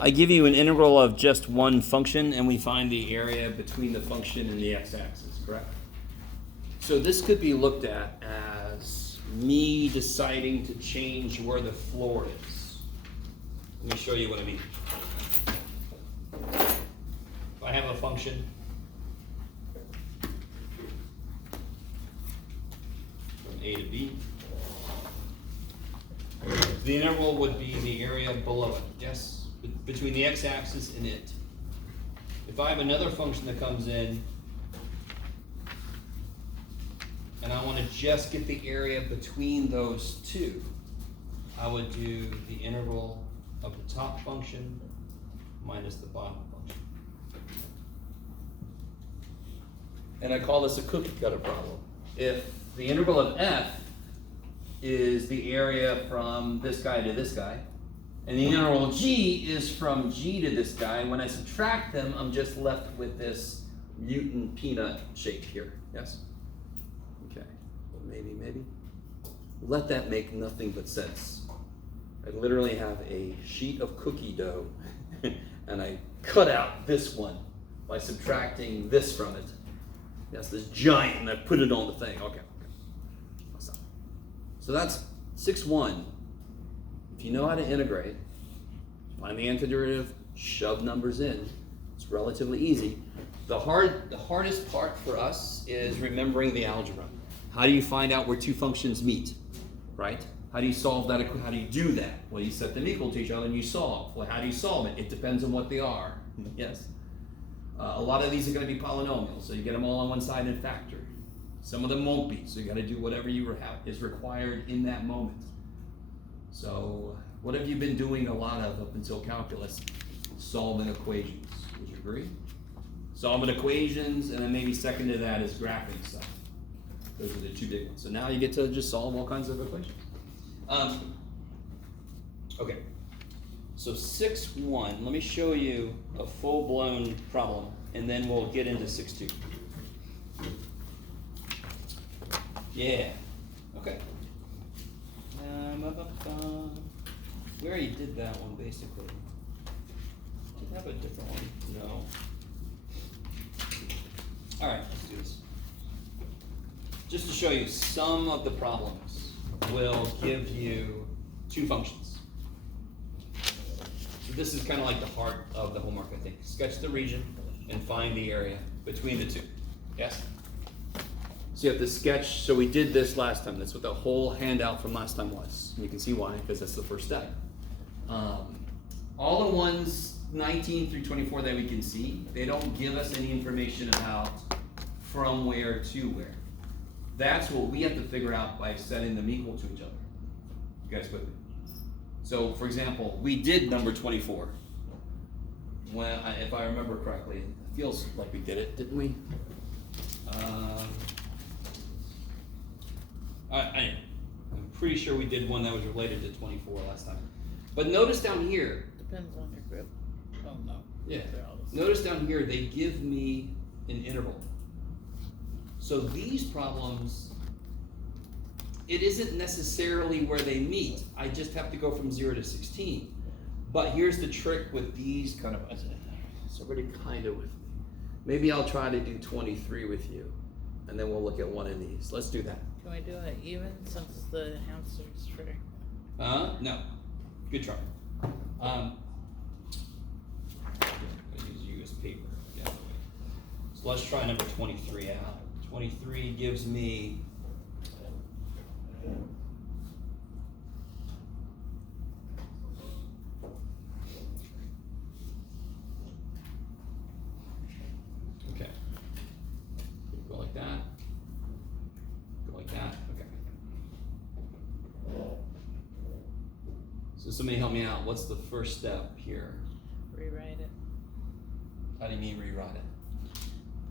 I give you an integral of just one function, and we find the area between the function and the x-axis, correct? So this could be looked at as me deciding to change where the floor is. Let me show you what I mean. If I have a function from A to B, the integral would be the area below it, yes? Between the x-axis and it. If I have another function that comes in, and I want to just get the area between those two, I would do the integral of the top function minus the bottom function. And I call this a cookie cutter problem. If the integral of f is the area from this guy to this guy, and the integral g is from g to this guy, when I subtract them, I'm just left with this mutant peanut shape here, yes? Okay, maybe. Let that make nothing but sense. I literally have a sheet of cookie dough, and I cut out this one by subtracting this from it. Yes, this giant, and I put it on the thing. Okay. So that's 6-1. If you know how to integrate, find the antiderivative, shove numbers in. It's relatively easy. The hardest part for us is remembering the algebra. How do you find out where two functions meet, right? How do you solve that? How do you do that? Well, you set them equal to each other and you solve. Well, how do you solve it? It depends on what they are. Yes. A lot of these are going to be polynomials, so you get them all on one side and factor. Some of them won't be, so you got to do whatever is required in that moment. So, what have you been doing a lot of up until calculus? Solving equations. Would you agree? Solving equations, and then maybe second to that is graphing stuff. Those are the two big ones. So now you get to just solve all kinds of equations. Okay. So 6-1. Let me show you a full-blown problem, and then we'll get into 6-2. Yeah. Okay. We already did that one basically. Did have a different one? No. All right, let's do this. Just to show you, some of the problems will give you two functions. So this is kind of like the heart of the homework, I think. Sketch the region and find the area between the two. Yes? So you have to sketch, so we did this last time. That's what the whole handout from last time was. And you can see why, because that's the first step. All the ones 19 through 24 that we can see, they don't give us any information about from where to where. That's what we have to figure out by setting them equal to each other. You guys with me? So, for example, we did number 24. Well, if I remember correctly, it feels like we did it, didn't we? I'm pretty sure we did one that was related to 24 last time. But notice down here. Depends on your group. Oh no. Yeah. Notice down here they give me an interval. So these problems, it isn't necessarily where they meet. I just have to go from 0 to 16. But here's the trick with these kind of. Somebody kind of with me. Maybe I'll try to do 23 with you, and then we'll look at one of these. Let's do that. Can we do it even since the hamster's free? No. Good try. I'm gonna use you as paper. Yeah. So let's try number 23 out. 23 gives me okay. Go like that. Go like that. Okay. So somebody help me out. What's the first step here? Rewrite it. How do you mean rewrite it?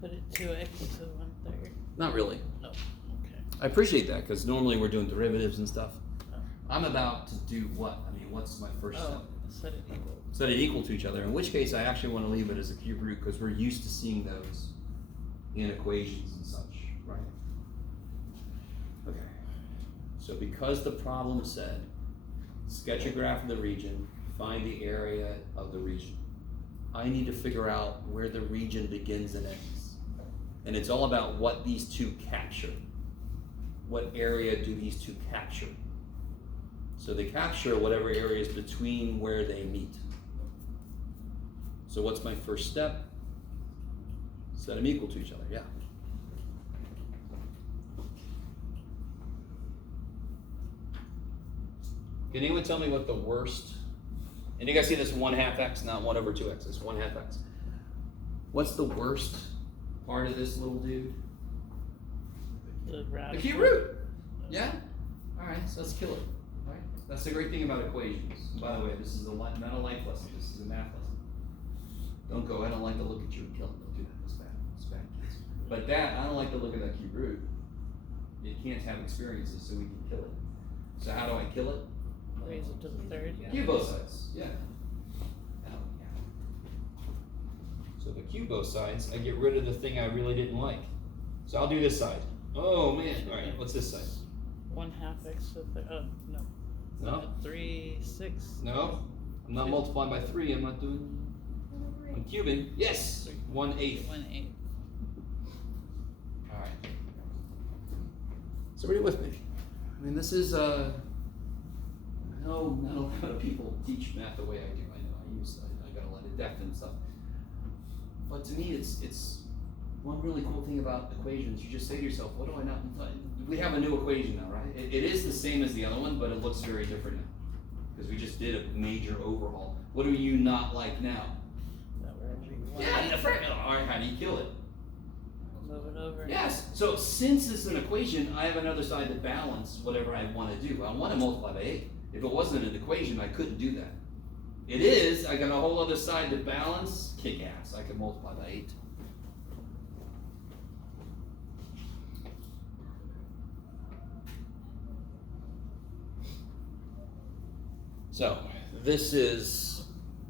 Put it 2x to 1/3. Not really. Oh, okay. I appreciate that because normally we're doing derivatives and stuff. Oh. I'm about to do what? I mean, what's my first step? Set it equal. Set it equal to each other, in which case I actually want to leave it as a cube root because we're used to seeing those in equations and such, right? Okay. So because the problem said, sketch a graph of the region, find the area of the region. I need to figure out where the region begins and ends. And it's all about what these two capture. What area do these two capture? So they capture whatever area is between where they meet. So what's my first step? Set them equal to each other, yeah. Can anyone tell me what the worst, and you guys see this 1/2 x, not 1/2x, it's 1/2 x. What's the worst part of this little dude? The The cube root. Yeah? Alright, so let's kill it. Right? That's the great thing about equations. And by the way, this is not a life lesson, this is a math lesson. Don't go, I don't like to look at you and kill it. Don't do that, that's bad. It's bad, kids. But that, I don't like to look at that cube root. It can't have experiences, so we can kill it. So how do I kill it? Raise it to the third. Cube both sides, yeah. So if I cube both sides, I get rid of the thing I really didn't like. So I'll do this side. Oh man, alright, what's this side? 1/2 x to the third. Oh, no. No? 3, 6. No? I'm not multiplying by 3, I'm not doing, I'm cubing. Yes! 1/8. 1/8. Alright. So read it with me. I mean, this is, I know not a lot of people teach math the way I do. I know I got a lot of depth and stuff. But to me, it's one really cool thing about equations. You just say to yourself, what do I not, we have a new equation now, right? It is the same as the other one, but it looks very different now. Because we just did a major overhaul. What do you not like now? That wherever you want. Yeah, alright, how do you kill it? Move it over. Yes, so since it's an equation, I have another side to balance whatever I want to do. I want to multiply by 8. If it wasn't an equation, I couldn't do that. It is, I got a whole other side to balance, kick ass, I can multiply by 8. So, this is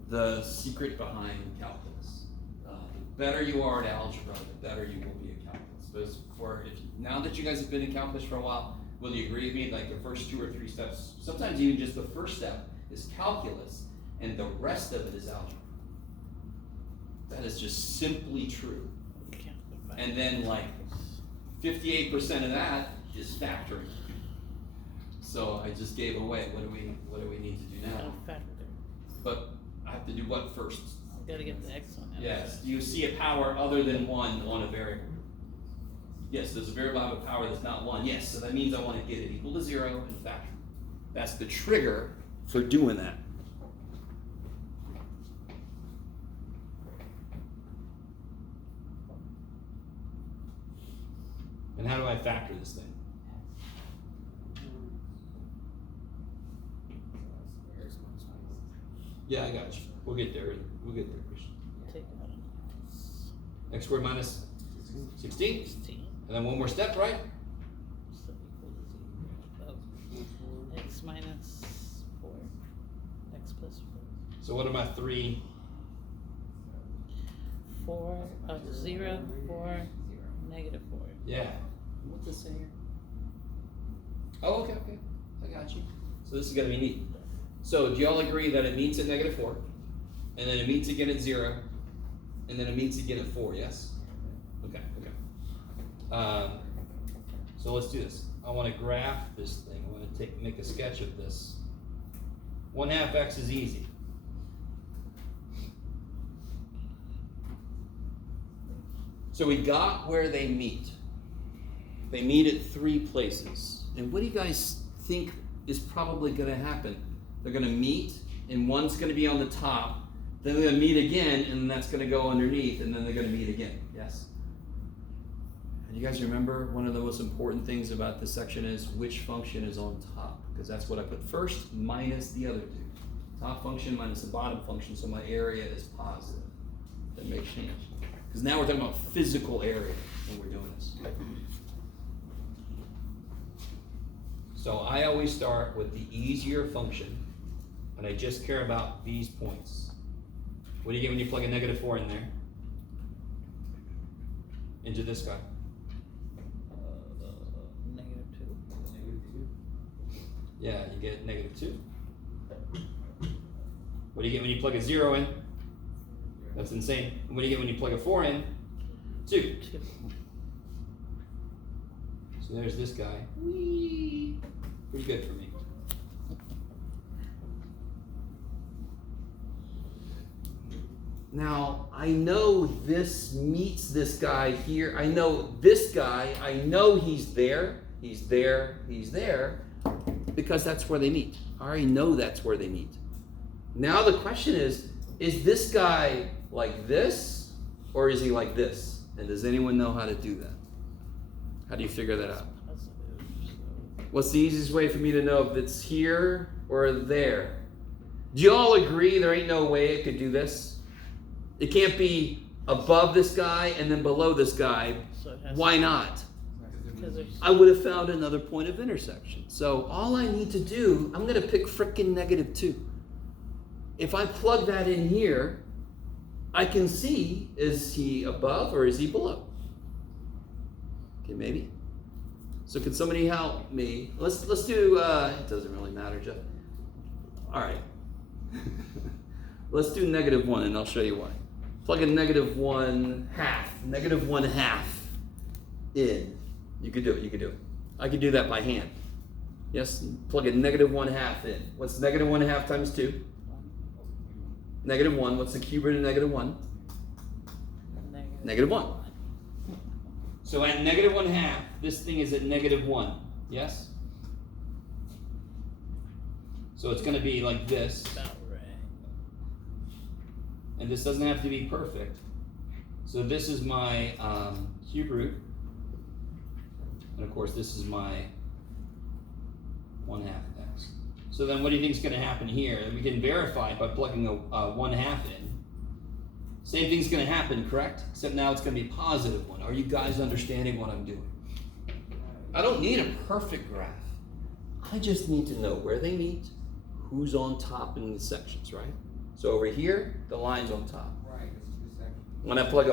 the secret behind calculus. The better you are at algebra, the better you will be at calculus. But now that you guys have been in calculus for a while, will you agree with me? Like the first 2 or 3 steps, sometimes even just the first step is calculus, and the rest of it is algebra. That is just simply true. And then like 58% of that is factoring. So I just gave away. What do we need to do now? Factor. But I have to do what first? Gotta get the x on it. Yes. Do you see a power other than 1 on a variable? Yes, there's a variable have a power that's not 1. Yes, so that means I want to get it equal to 0 and factor. That's the trigger for doing that. And how do I factor this thing? Yeah, I got you. We'll get there. We'll get there, Christian. Take it out. X squared minus 16. 16. And then one more step, right? So equal to 0. Oh. X minus 4. X plus 4. So what are my 3? 4, 0, 4, negative 4. Yeah. What's this say here? Oh, okay. I got you. So this is gonna be neat. So do y'all agree that it meets at negative 4, and then it meets again at 0, and then it meets again at 4, yes? Okay. So let's do this. I want to graph this thing. I want to make a sketch of this. 1/2 x is easy. So we got where they meet. They meet at 3 places. And what do you guys think is probably going to happen? They're going to meet, and one's going to be on the top, then they're going to meet again, and that's going to go underneath, and then they're going to meet again. Yes? And you guys remember one of the most important things about this section is which function is on top, because that's what I put first minus the other 2. Top function minus the bottom function, so my area is positive. That makes sense. Because now we're talking about physical area when we're doing this. So I always start with the easier function, and I just care about these points. What do you get when you plug a negative 4 in there? Into this guy. Negative 2. Yeah, you get negative 2. What do you get when you plug a 0 in? That's insane. And what do you get when you plug a 4 in? 2. 2. So there's this guy. Whee! Pretty good for me. Now, I know this meets this guy here. I know this guy. I know he's there. He's there. He's there. Because that's where they meet. I already know that's where they meet. Now the question is this guy like this? Or is he like this? And does anyone know how to do that? How do you figure that out? What's the easiest way for me to know if it's here or there? Do you all agree there ain't no way it could do this? It can't be above this guy and then below this guy. So it has Why not? Because I would have found another point of intersection. So all I need to do, I'm going to pick frickin' -2. If I plug that in here, I can see, is he above or is he below? Okay, maybe. So can somebody help me? Let's do, it doesn't really matter, Jeff. All right. Let's do -1 and I'll show you why. Plug a -1/2 in. You could do it, you could do it. I could do that by hand. Yes, plug a -1/2 in. What's -1/2 times 2? -1. What's the cube root of -1? -1. So at -1/2, this thing is at -1. Yes? So it's going to be like this. about right. And this doesn't have to be perfect. So this is my cube root. And of course, this is my 1/2 x. So then what do you think is going to happen here? We can verify by plugging a 1/2 in. Same thing's going to happen, correct? Except now it's going to be +1. Are you guys understanding what I'm doing? I don't need a perfect graph. I just need to know where they meet, who's on top in the sections, right? So over here, the line's on top. Right, it's 2 sections. When I plug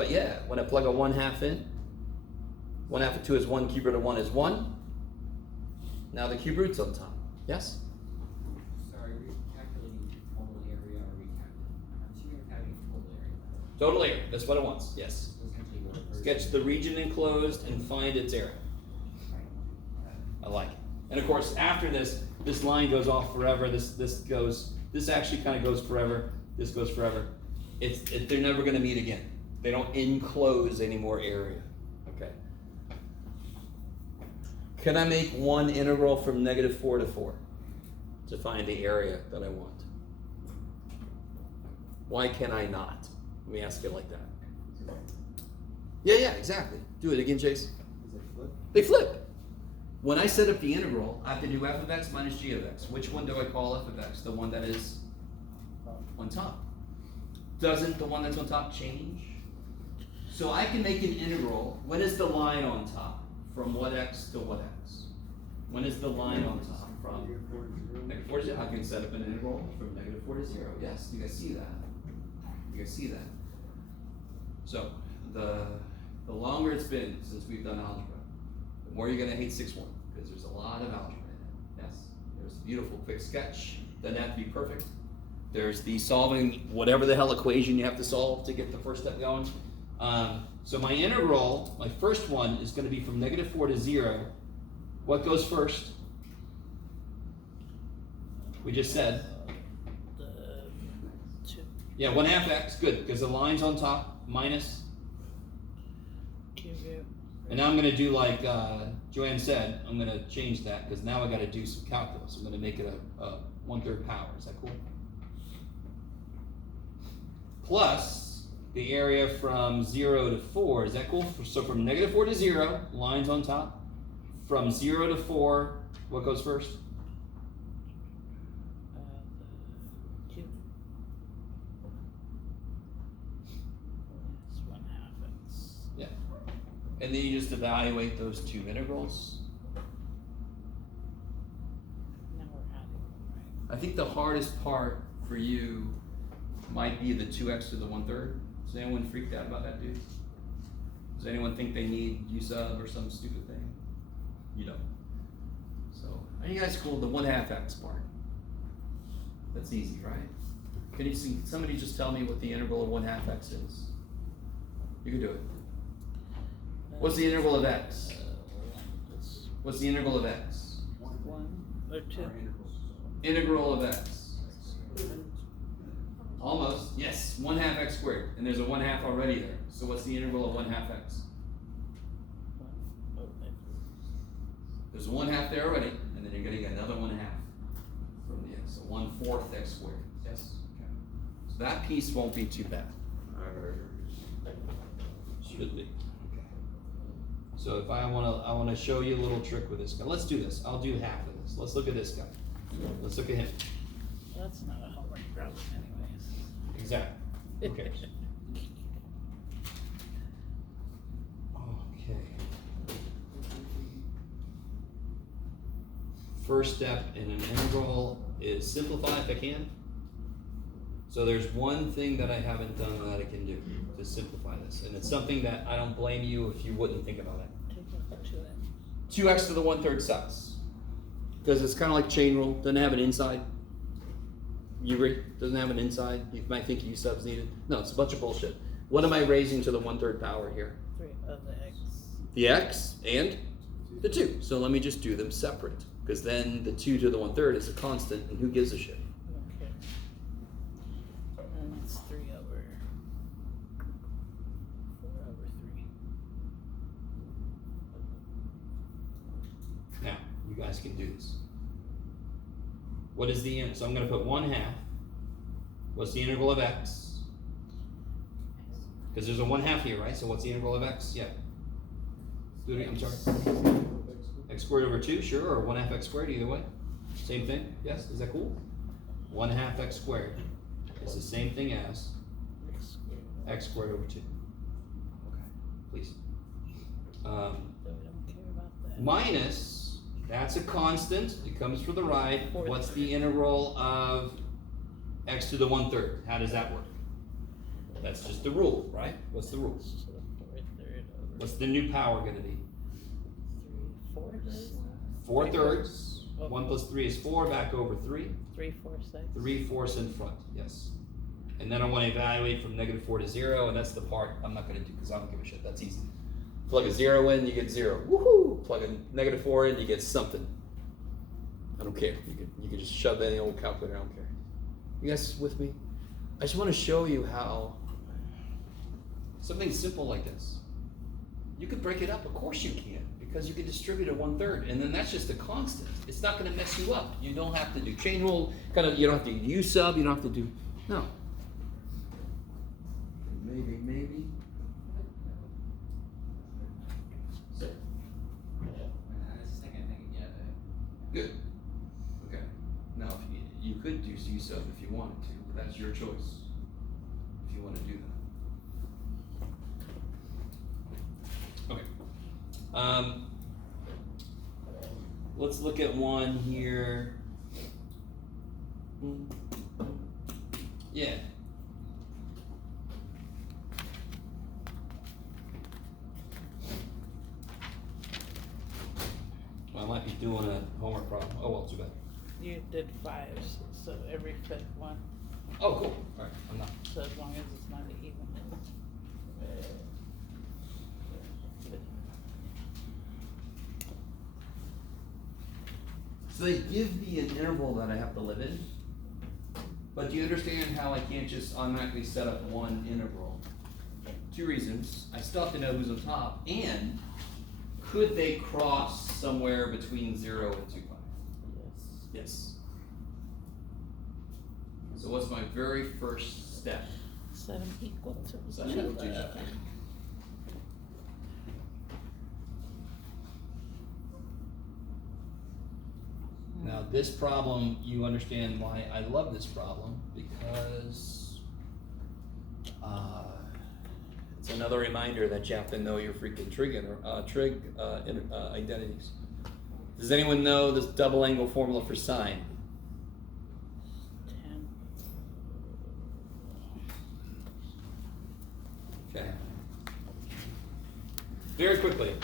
a 1/2 in, 1/2 of 2 is 1, cube root of 1 is 1. Now the cube root's on top. Yes? Sorry, are we calculating total area or are we calculating? I'm assuming we're calculating total area. Total area, that's what it wants, yes. So essentially what occurs- Sketch the region enclosed and find its area. I like it. And of course, after this line goes off forever. This actually kind of goes forever. This goes forever. They're never going to meet again. They don't enclose any more area. Okay. Can I make one integral from -4 to 4 to find the area that I want? Why can I not? Let me ask it like that. Yeah, exactly. Do it again, Chase. Is it flip? They flip. When I set up the integral, I have to do f of x minus g of x. Which one do I call f of x? The one that is on top. Doesn't the one that's on top change? So I can make an integral. When is the line on top? From what x to what x? When is the line on top? From -4 to 0. I can set up an integral from -4 to 0. Yes, you guys see that? You guys see that? So the longer it's been since we've done algebra, the more you're gonna hate 6-1 because there's a lot of algebra in it. Yes, there's a beautiful quick sketch. Doesn't have to be perfect. There's the solving whatever the hell equation you have to solve to get the first step going. So my integral, my first one, is going to be from -4 to 0. What goes first? We just said. The 2 Yeah, 1/2 x, good, because the line's on top, minus. cube root. And now I'm going to do like Joanne said, I'm going to change that because now I got to do some calculus. I'm going to make it a 1/3 power. Is that cool? Plus the area from 0 to 4. Is that cool? So from -4 to 0, lines on top. From 0 to 4, what goes first? The cube. It's 1/2 x. Yeah. And then you just evaluate those two integrals. Now we're adding them, I think the hardest part for you might be the 2x to the 1/3. Is anyone freaked out about that, dude? Does anyone think they need u sub or some stupid thing? You don't. So, are you guys cool? The 1/2 x part. That's easy, right? Can you see, somebody just tell me what the integral of 1/2 x is? You can do it. What's the integral of x? It's What's the integral of x? 1 or 2. Integral of x. Almost, yes, 1/2 x squared, and there's a 1/2 already there. So what's the integral of 1/2 x? 1 over x. There's a 1/2 there already, and then you're gonna get another 1/2 from the x, so 1/4 x squared. Yes. Okay. So that piece won't be too bad. Should be. Okay. So if I wanna show you a little trick with this guy. Let's do this. I'll do half of this. Let's look at this guy. Let's look at him. That's not a homework problem anyways. Exactly. Okay. Okay. First step in an integral is simplify if I can. So there's one thing that I haven't done that I can do to simplify this, and it's something that I don't blame you if you wouldn't think about it. Take out 2x. 2x to the 1/3 sucks. Because it's kind of like chain rule, doesn't have an inside. You agree? Doesn't have an inside. You might think U sub's needed. No, it's a bunch of bullshit. What am I raising to the 1/3 power here? 3 of the x. The x and the 2. So let me just do them separate. Because then the 2 to the 1/3 is a constant, and who gives a shit? Okay. And it's 3 over 4 over 3. Now, you guys can do this. What is the, so I'm going to put 1/2. What's the integral of x? Because there's a 1/2 here, right? So what's the integral of x? Yeah. Do it again, I'm sorry. X squared over 2, sure, or 1/2 x squared, either way. Same thing, yes? Is that cool? 1/2 x squared is the same thing as X squared. x squared over 2. Okay, please. So we don't care about that. Minus, that's a constant, it comes for the right. Fourth What's third. the integral of x to the 1/3? How does that work? That's just the rule, right? What's the rule? So 4/3 over What's the new power gonna be? 3/4. 4/3. Oh. 1 plus 3 is 4, back over 3. 3/4 x. 3/4 in front, yes. And then I want to evaluate from -4 to 0, and that's the part I'm not going to do because I don't give a shit. That's easy. Plug a 0 in, you get 0. Woohoo! Plug a -4 in, you get something. I don't care. You can just shove that in the old calculator. I don't care. You guys with me? I just want to show you how something simple like this. You could break it up. Of course you can, because you can distribute it 1/3, and then that's just a constant. It's not going to mess you up. You don't have to do chain rule. You don't have to do U sub. You don't have to do no. Maybe. So, That's the second thing, yeah. good. Okay. Now, if you could do U sub if you wanted to, but that's your choice. If you want to do that. Okay. Let's look at one here. Yeah. Well, I might be doing a homework problem. Oh well, too bad. You did 5s, so every 5th one. Oh, cool. All right, I'm not. So as long as it's not even. So they give me an interval that I have to live in, but do you understand how I can't just automatically set up one integral? 2 reasons. I still have to know who's on top, and could they cross somewhere between 0 and 2 pi? Yes. So what's my very first step? Set them equal to Set each 'em equal to each other. other. Now this problem, you understand why I love this problem, because it's another reminder that you have to know your freaking trig identities. Does anyone know this double angle formula for sine? 10. Okay. Very quickly.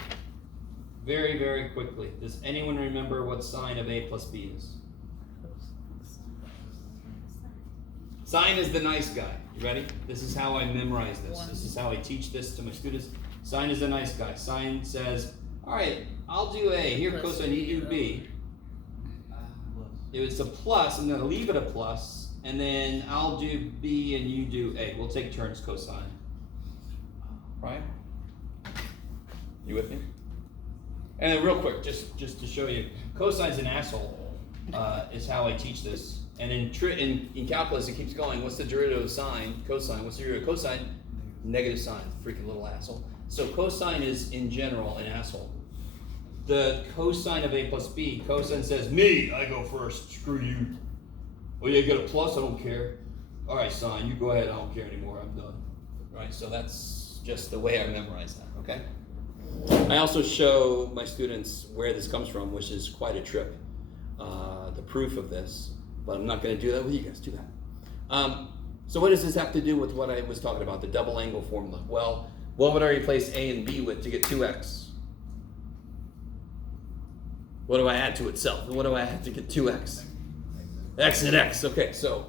Very, very quickly. Does anyone remember what sine of a plus b is? Sine is the nice guy. You ready? This is how I memorize this. One. This is how I teach this to my students. Sine is the nice guy. Sine says, all right, I'll do A. Here, Plus cosine, you do B, B. If it's a plus, I'm gonna leave it a plus, and then I'll do B and you do A. We'll take turns cosine. Right? You with me? And then real quick, just to show you, cosine's an asshole, is how I teach this. And in calculus, it keeps going. What's the derivative of sine? Cosine. What's the derivative of cosine? Negative sine. Freaking little asshole. So cosine is, in general, an asshole. The cosine of A plus B, cosine says, me, I go first. Screw you. Oh, you get a plus? I don't care. All right, sine, you go ahead. I don't care anymore. I'm done. Right? So that's just the way I memorize that, okay? I also show my students where this comes from, which is quite a trip. The proof of this, but I'm not going to do that with you guys. Do that. So what does this have to do with what I was talking about, the double angle formula? Well, what would I replace A and B with to get 2x? What do I add to itself? What do I add to get 2x? X and x. Okay, so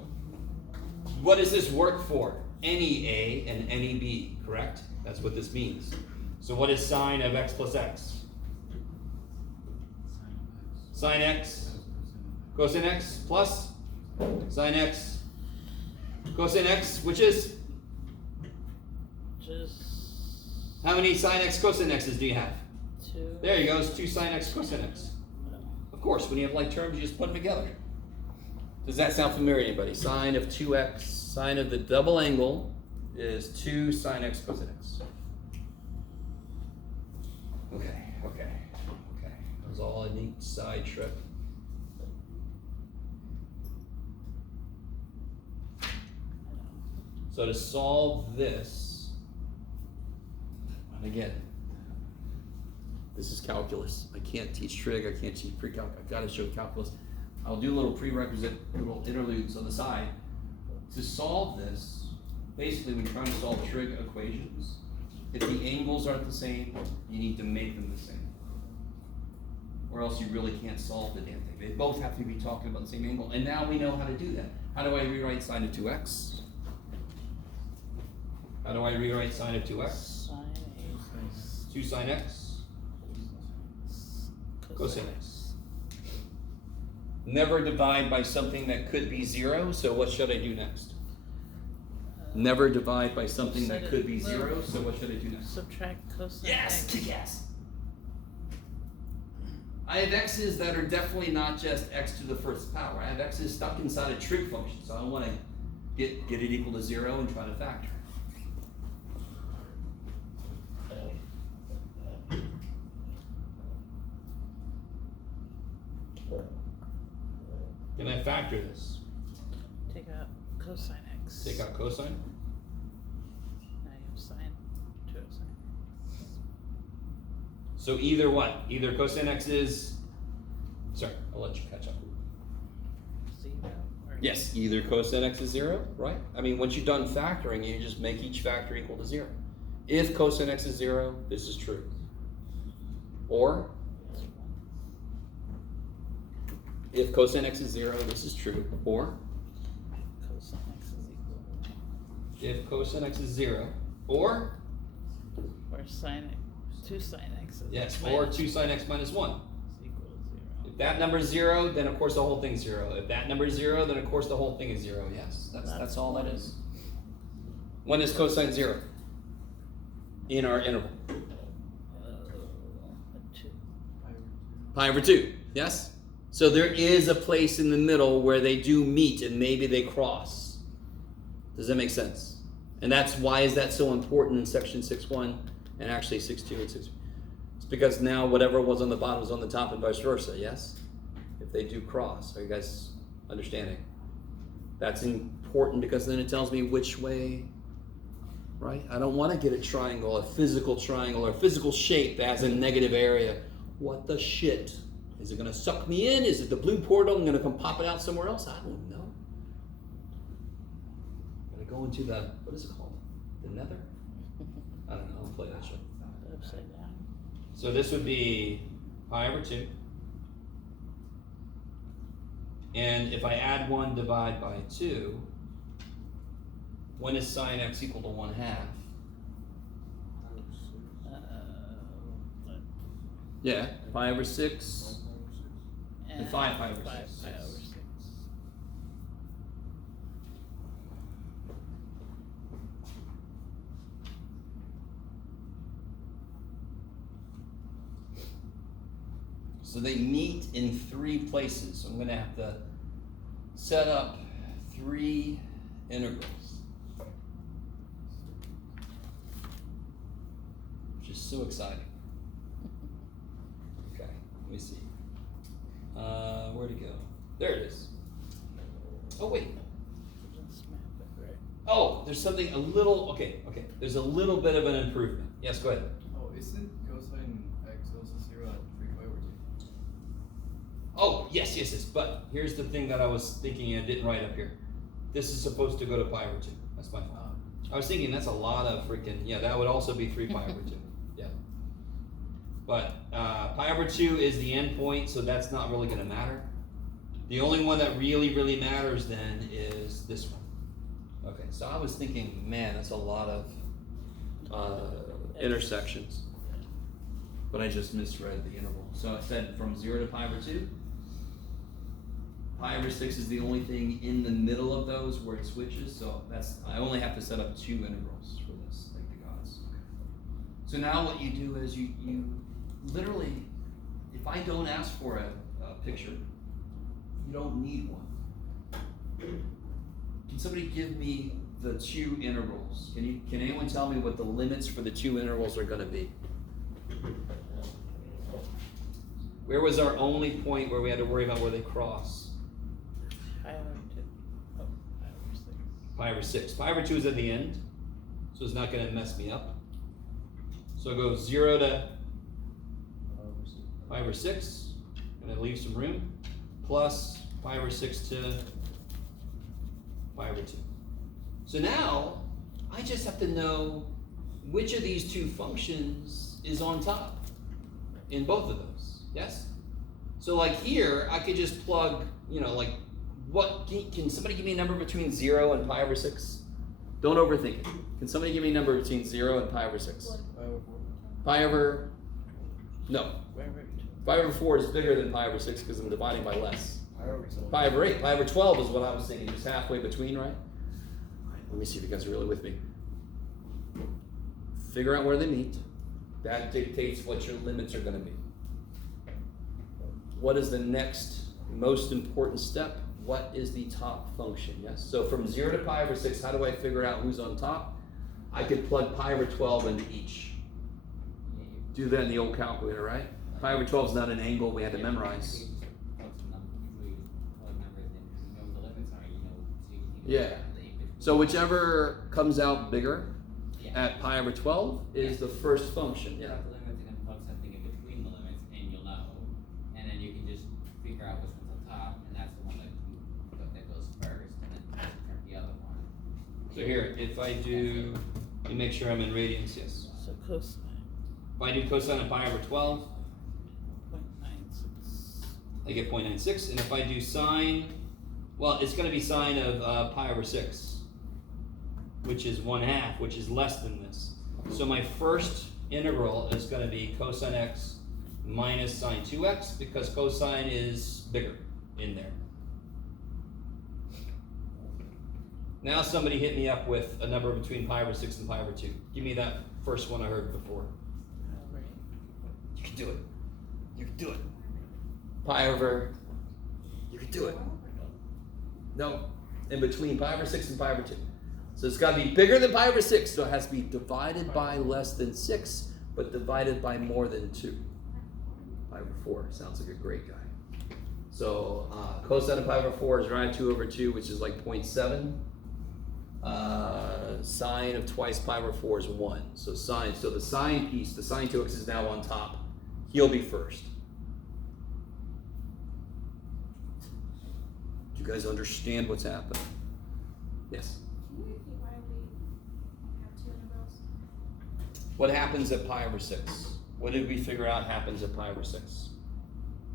what does this work for? Any A and any B, correct? That's what this means. So what is sine of x plus x? Sine x, cosine x plus sine x, cosine x, which is? Just How many sine x cosine x's do you have? 2. There you go, it's 2 sine x cosine x. Of course, when you have like terms, you just put them together. Does that sound familiar to anybody? Sine of 2x, sine of the double angle is 2 sine x cosine x. Okay. That was all a neat side trip. So to solve this, and again, this is calculus. I can't teach trig, I can't teach pre-calc, I've got to show calculus. I'll do a little prerequisite, little interludes on the side. To solve this, basically when you're trying to solve trig equations, if the angles aren't the same, you need to make them the same. Or else you really can't solve the damn thing. They both have to be talking about the same angle. And now we know how to do that. How do I rewrite sine of 2x? How do I rewrite sine of 2x? Sine A plus 2 sine x, cosine x. Never divide by something that could be 0, so what should I do next? Never divide by something that could be 0, so what should I do next? Subtract cosine Yes, x. kick ass. I have x's that are definitely not just x to the first power. I have x's stuck inside a trig function, so I want to get it equal to 0 and try to factor. Can I factor this? Take out cosine x. Take out cosine? Now you have sine 2 sine. So either what? Either cosine x is, sorry, I'll let you catch up. 0 or Yes, either cosine x is 0, right? I mean, once you're done factoring, you just make each factor equal to 0. If cosine x is 0, this is true. Or, if cosine x is 0, this is true. Or, cosine x is equal. if cosine x is 0, or, Or sine 2 sine x is yes, minus or 2 sine x minus 1. is equal to 0. If that number is 0, then of course the whole thing's 0. If that number is 0, then of course the whole thing is 0. Yes, that's all that is. When is cosine 0? In our interval. 2. Pi over 2, yes? So there is a place in the middle where they do meet and maybe they cross. Does that make sense? And that's why is that so important in section 6.1 and actually 6.2 and 6. It's because now whatever was on the bottom is on the top and vice versa, yes? If they do cross, are you guys understanding? That's important because then it tells me which way, right? I don't want to get a triangle, a physical shape that has a negative area. What the shit? Is it going to suck me in? Is it the blue portal? I'm going to come pop it out somewhere else? I don't know. I'm going to go into the, what is it called? The nether? I don't know. I'll play that shit. Upside down. So this would be pi over 2. And if I add 1 divide by 2, when is sine x equal to 1/2? What? Yeah, pi over 6. And 5 pi over 5 6. pi over 6. So they meet in 3 places. So I'm going to have to set up 3 integrals, which is so exciting. Okay, let me see. Where'd it go? There it is. Oh, wait. Just map it, right? Oh, there's something a little, okay. There's a little bit of an improvement. Yes, go ahead. Oh, isn't cosine x also 0 at 3 pi over 2? Oh, yes. But here's the thing that I was thinking and I didn't write up here. This is supposed to go to pi over 2. That's my fault. I was thinking that's a lot of freaking, yeah, that would also be 3 pi over 2. Yeah. But pi over 2 is the end point, so that's not really going to matter. The only one that really matters then is this one. Okay, so I was thinking, man, that's a lot of intersections. But I just misread the interval. So I said from 0 to pi over 2. Pi over 6 is the only thing in the middle of those where it switches. So I only have to set up 2 integrals for this, thank the gods. Okay. So now what you do is you literally, if I don't ask for a picture, you don't need one. Can somebody give me the 2 integrals? Can anyone tell me what the limits for the 2 integrals are going to be? Where was our only point where we had to worry about where they cross? Pi over 2. Oh, pi over 6. Pi over 6. Pi over 2 is at the end, so it's not going to mess me up. So it goes 0 to pi over 6, and it leaves some room, plus pi over 6 to pi over 2. So now, I just have to know which of these 2 functions is on top in both of those, yes? So like here, I could just plug, like, what, can somebody give me a number between 0 and pi over 6? Don't overthink it. Can somebody give me a number between 0 and pi over 6? Pi over 4. Pi over, no. Pi over 2. Pi over 4 is bigger than pi over 6 because I'm dividing by less. Pi over 12. Pi over 8. Pi over 12 is what I was thinking, just halfway between, right? Let me see if you guys are really with me. Figure out where they meet. That dictates what your limits are going to be. What is the next most important step? What is the top function? Yes? So from 0 to pi over 6, how do I figure out who's on top? I could plug pi over 12 into each. Do that in the old calculator, right? Pi over 12 is not an angle we had to memorize. Yeah. So whichever comes out bigger at pi over 12 is the first function. Yeah. The limits and then plug something in between the limits and you'll know. And then you can just figure out which one's on top, and that's the one that goes first, and then the other one. So here, if I do, let me make sure I'm in radians, yes. So cosine. If I do cosine of pi over 12, 0.96. I get 0.96. And if I do sine, well, it's going to be sine of pi over 6, which is 1/2, which is less than this. So my first integral is going to be cosine x minus sine 2x, because cosine is bigger in there. Now somebody hit me up with a number between pi over 6 and pi over 2. Give me that first one I heard before. Right. You can do it. You can do it. Pi over, you can do it. No, in between pi over 6 and pi over 2. So it's got to be bigger than pi over 6, so it has to be divided by less than 6, but divided by more than 2. Pi over 4 sounds like a great guy. So cosine of pi over 4 is right 2 over 2, which is like 0.7. Sine of twice pi over 4 is 1. So sine, so the sine piece, the sine 2x is now on top. He'll be first. Do you guys understand what's happening? Yes? Can you repeat why we have 2 integrals? What happens at pi over 6? What did we figure out happens at pi over 6?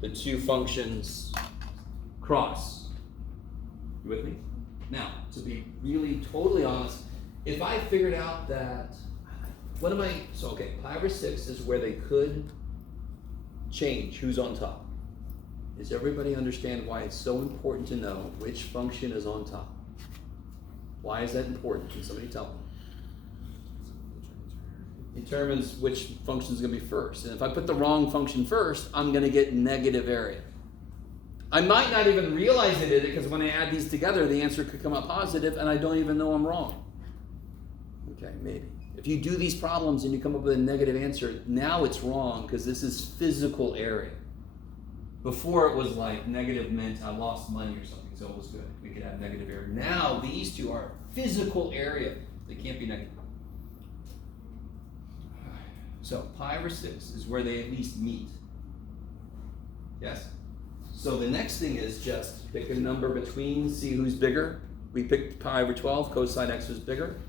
The 2 functions cross. You with me? Now, to be really totally honest, if I figured out that, what am I, so okay, pi over 6 is where they could change who's on top. Does everybody understand why it's so important to know which function is on top? Why is that important? Can somebody tell me? Determines which function is going to be first. And if I put the wrong function first, I'm going to get negative area. I might not even realize I did it because when I add these together, the answer could come out positive and I don't even know I'm wrong. Okay, maybe. If you do these problems and you come up with a negative answer, now it's wrong because this is physical area. Before it was like negative meant I lost money or something, so it was good. We could have negative area. Now these two are physical area. They can't be negative. So pi over 6 is where they at least meet. Yes? So the next thing is just pick a number between, see who's bigger. We picked pi over 12, cosine x is bigger.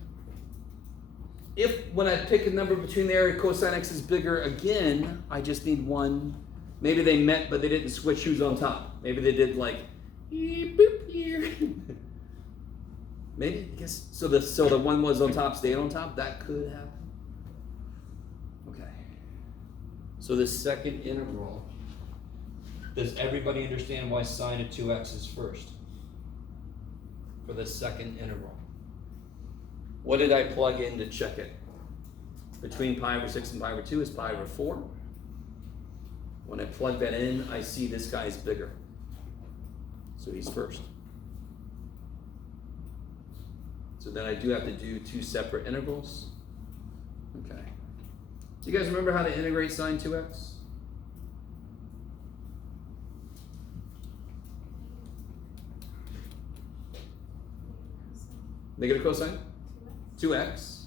If when I pick a number between there, cosine x is bigger again, I just need one. Maybe they met, but they didn't switch who's on top. Maybe they did like, boop here. Maybe, I guess, so the one was on top stayed on top? That could happen. Okay. So the second integral, does everybody understand why sine of 2x is first? For the second integral. What did I plug in to check it? Between pi over 6 and pi over 2 is pi over 4. When I plug that in, I see this guy's bigger. So he's first. So then I do have to do two separate integrals. Okay. Do you guys remember how to integrate sine 2x? Negative cosine? 2x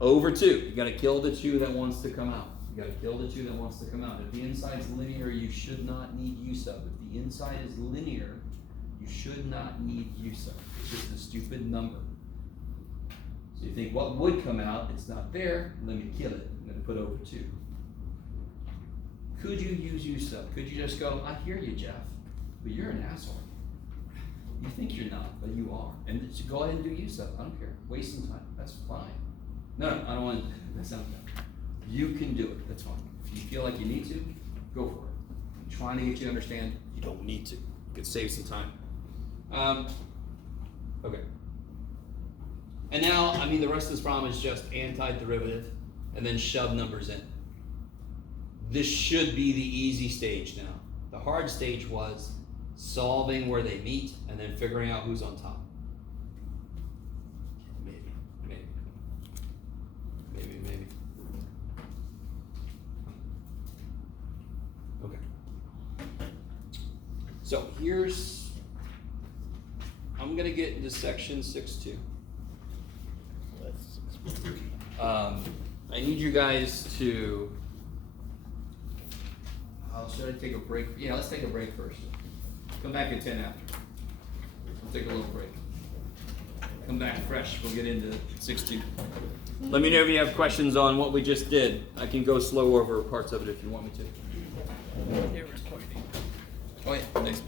over 2. You gotta kill the 2 that wants to come out. You gotta kill the 2 that wants to come out. If the inside's linear, you should not need u sub. If the inside is linear, you should not need u sub. It's just a stupid number. So you think, what would come out? It's not there. Let me kill it. I'm gonna put over 2. Could you use u sub? Could you just go, I hear you, Jeff, but you're an asshole. You think you're not, but you are. And so go ahead and do u sub. I don't care. Wasting time. That's fine. No, I don't want to. That's not that. You can do it. That's fine. If you feel like you need to, go for it. I'm trying to get you to understand you don't need to. You could save some time. Okay. And now, I mean, the rest of this problem is just antiderivative and then shove numbers in. This should be the easy stage now. The hard stage was solving where they meet and then figuring out who's on top. Maybe. Okay. So here's, I'm gonna get into section 6.2. I need you guys to, should I take a break? Yeah, let's take a break first. Come back at 10 after. We'll take a little break. Come back fresh. We'll get into 6.2. Let me know if you have questions on what we just did. I can go slow over parts of it if you want me to. They're recording. Oh yeah, thanks.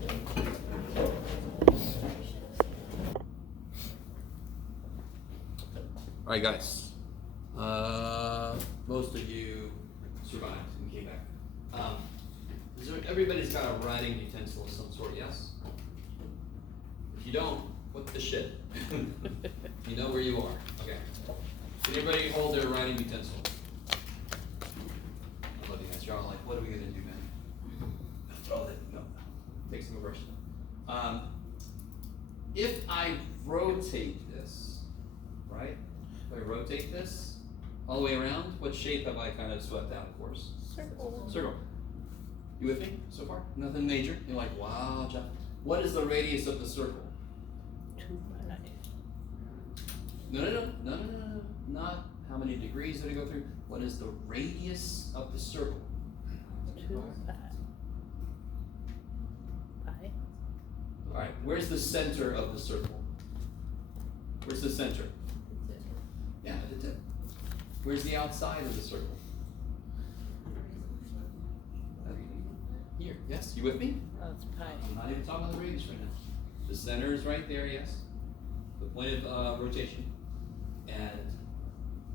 All right, guys. Most of you survived and came back. Everybody's got a writing utensil of some sort, yes? If you don't, what the shit? You know where you are. Okay. Can anybody hold their writing utensil? I'm looking at you all like, what are we gonna do, man? Throw it. No. Take some aggression. If I rotate this, right? If I rotate this all the way around, what shape have I kind of swept out, of course? Circle. Circle. You with me so far? Nothing major? You're like, wow, Jeff. What is the radius of the circle? 2 pi. No. Not how many degrees did it go through. What is the radius of the circle? 2 pi. Pi. All right, where's the center of the circle? Where's the center? Yeah, the tip. Where's the outside of the circle? Here, yes, you with me? Oh, it's pi. I'm not even talking about the radius right now. The center is right there, yes. the point of rotation, and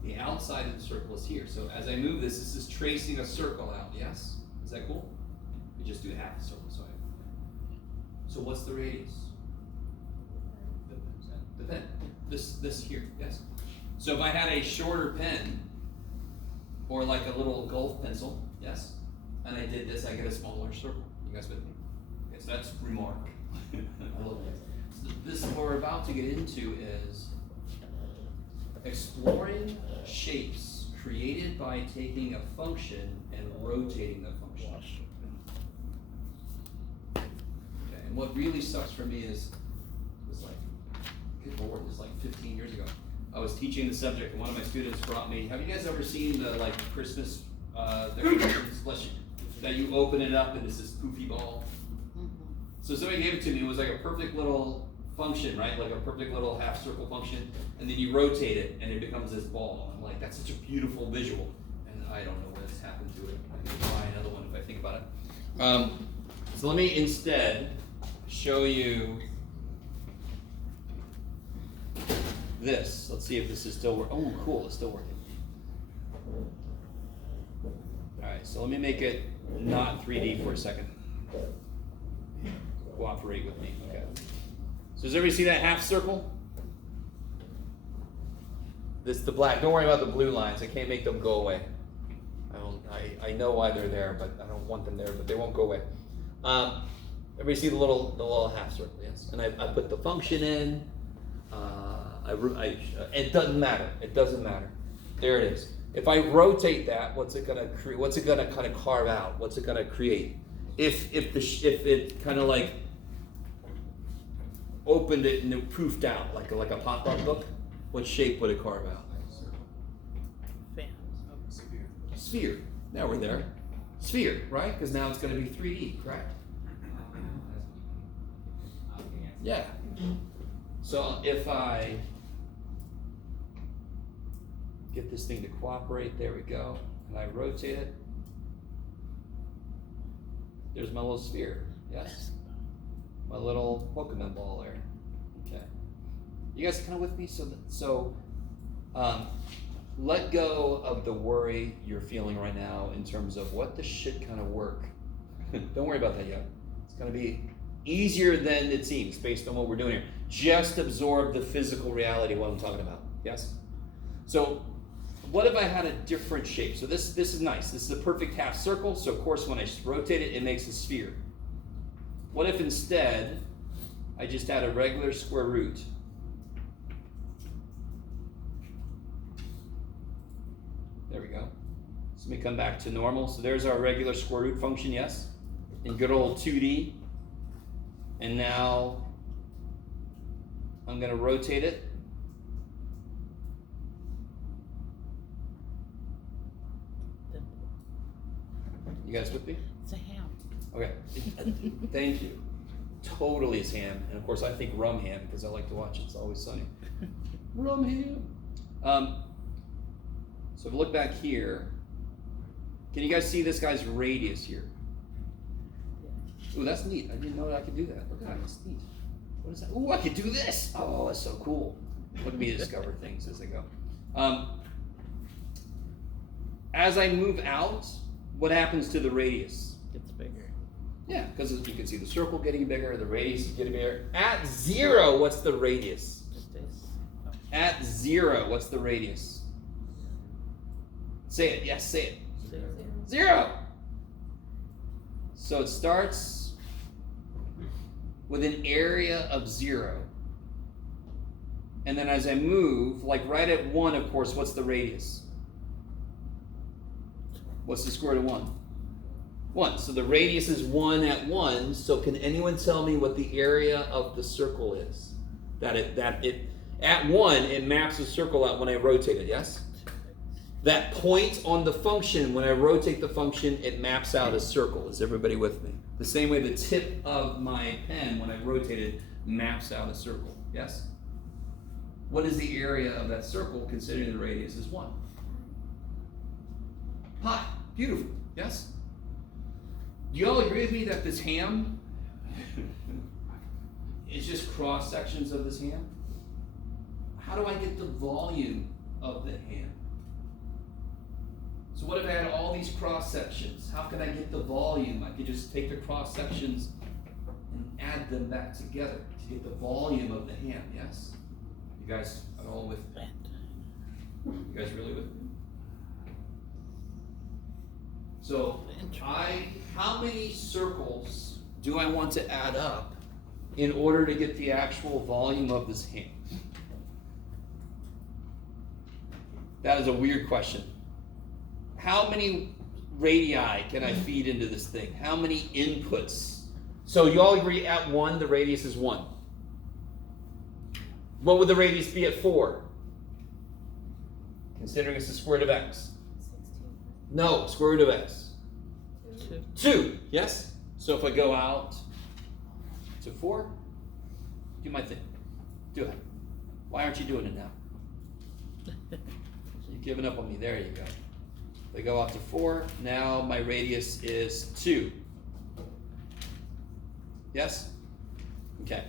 the outside of the circle is here. So as I move this, this is tracing a circle out, yes? Is that cool? We just do half a circle, sorry. So what's the radius? The pen. This here, yes? So if I had a shorter pen, or like a little golf pencil, yes? And I did this, I get a smaller circle. You guys with me? Okay, so that's remark. I love that. So this, what we're about to get into is exploring shapes created by taking a function and rotating the function. Okay, and what really sucks for me is, it's like, good lord, this is like 15 years ago. I was teaching the subject, and one of my students brought me, have you guys ever seen the like Christmas decorations, that you open it up and it's this poofy ball? So somebody gave it to me, it was like a perfect little function, right? Like a perfect little half circle function, and then you rotate it and it becomes this ball. I'm like, that's such a beautiful visual, and I don't know what's happened to it. I can buy another one if I think about it. So let me instead show you this. Let's see if this is still working. Oh, cool, it's still working. Alright, so let me make it not 3D for a second. Cooperate with me, okay. So does everybody see that half circle? This the black. Don't worry about the blue lines. I can't make them go away. I know why they're there, but I don't want them there, but they won't go away. Everybody see the little half circle, yes? And I put the function in. It doesn't matter. It doesn't matter. There it is. If I rotate that, what's it gonna create? What's it gonna kind of carve out? What's it gonna create? If it kind of like opened it and it poofed out like a pop-up book, what shape would it carve out? Fan. Sphere. Now we're there. Sphere, right? Because now it's going to be 3D, correct? Yeah. So if I get this thing to cooperate, there we go, and I rotate it, there's my little sphere, yes? My little Pokemon ball there. Okay. You guys kind of with me? Let go of the worry you're feeling right now in terms of what this should kind of work. Don't worry about that yet. It's going to be easier than it seems based on what we're doing here. Just absorb the physical reality of what I'm talking about. Yes? So what if I had a different shape? So this is nice. This is a perfect half circle. So of course when I rotate it, it makes a sphere. What if instead I just had a regular square root? There we go. So let me come back to normal. So there's our regular square root function, yes? In good old 2D. And now I'm going to rotate it. You guys with me? It's a ham. Okay. Thank you. Totally is ham. And of course I think rum ham because I like to watch It's Always Sunny. Rum ham. So if we look back here, can you guys see this guy's radius here? Ooh, that's neat. I didn't know that I could do that. Look at that, that's neat. What is that? Ooh, I could do this. Oh, that's so cool. Look at me discover things as I go. As I move out, what happens to the radius? Gets bigger. Yeah, because you can see the circle getting bigger, the radius is getting bigger. At 0, what's the radius? Just stays. At 0, what's the radius? Say it, yes, say it. 0. So it starts with an area of 0. And then as I move, like right at 1, of course, what's the radius? What's the square root of 1? 1. So the radius is 1 at 1. So can anyone tell me what the area of the circle is? That it at 1, it maps a circle out when I rotate it, yes? That point on the function, when I rotate the function, it maps out a circle. Is everybody with me? The same way the tip of my pen, when I rotate it, maps out a circle. Yes? What is the area of that circle considering the radius is 1? Pi. Beautiful. Yes? Do you all agree with me that this ham is just cross sections of this ham? how do I get the volume of the hand? So what if I had all these cross sections? How can I get the volume? I could just take the cross sections and add them back together to get the volume of the hand, yes? You guys are all with me? You guys really with me? So how many circles do I want to add up in order to get the actual volume of this hand? That is a weird question. How many radii can I feed into this thing? How many inputs? So you all agree at 1, the radius is 1. What would the radius be at 4? Considering it's the square root of x. 16. No, square root of x. 2. 2, yes? So if I go out to 4, do my thing. Do it. Why aren't you doing it now? You've given up on me. There you go. If I go out to 4, now my radius is 2. Yes? Okay.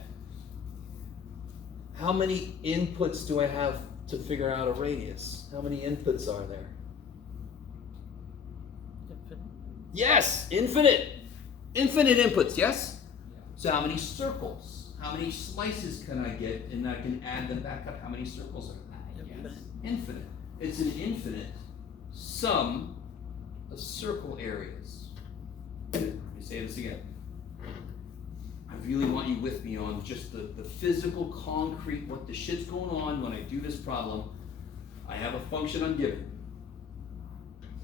How many inputs do I have to figure out a radius? How many inputs are there? Yes, infinite. Infinite inputs, yes? So how many circles? How many slices can I get and I can add them back up? How many circles are there? Yes. Infinite. It's an infinite sum of circle areas. Let me say this again. I really want you with me on just the physical, concrete, what the shit's going on when I do this problem. I have a function I'm given.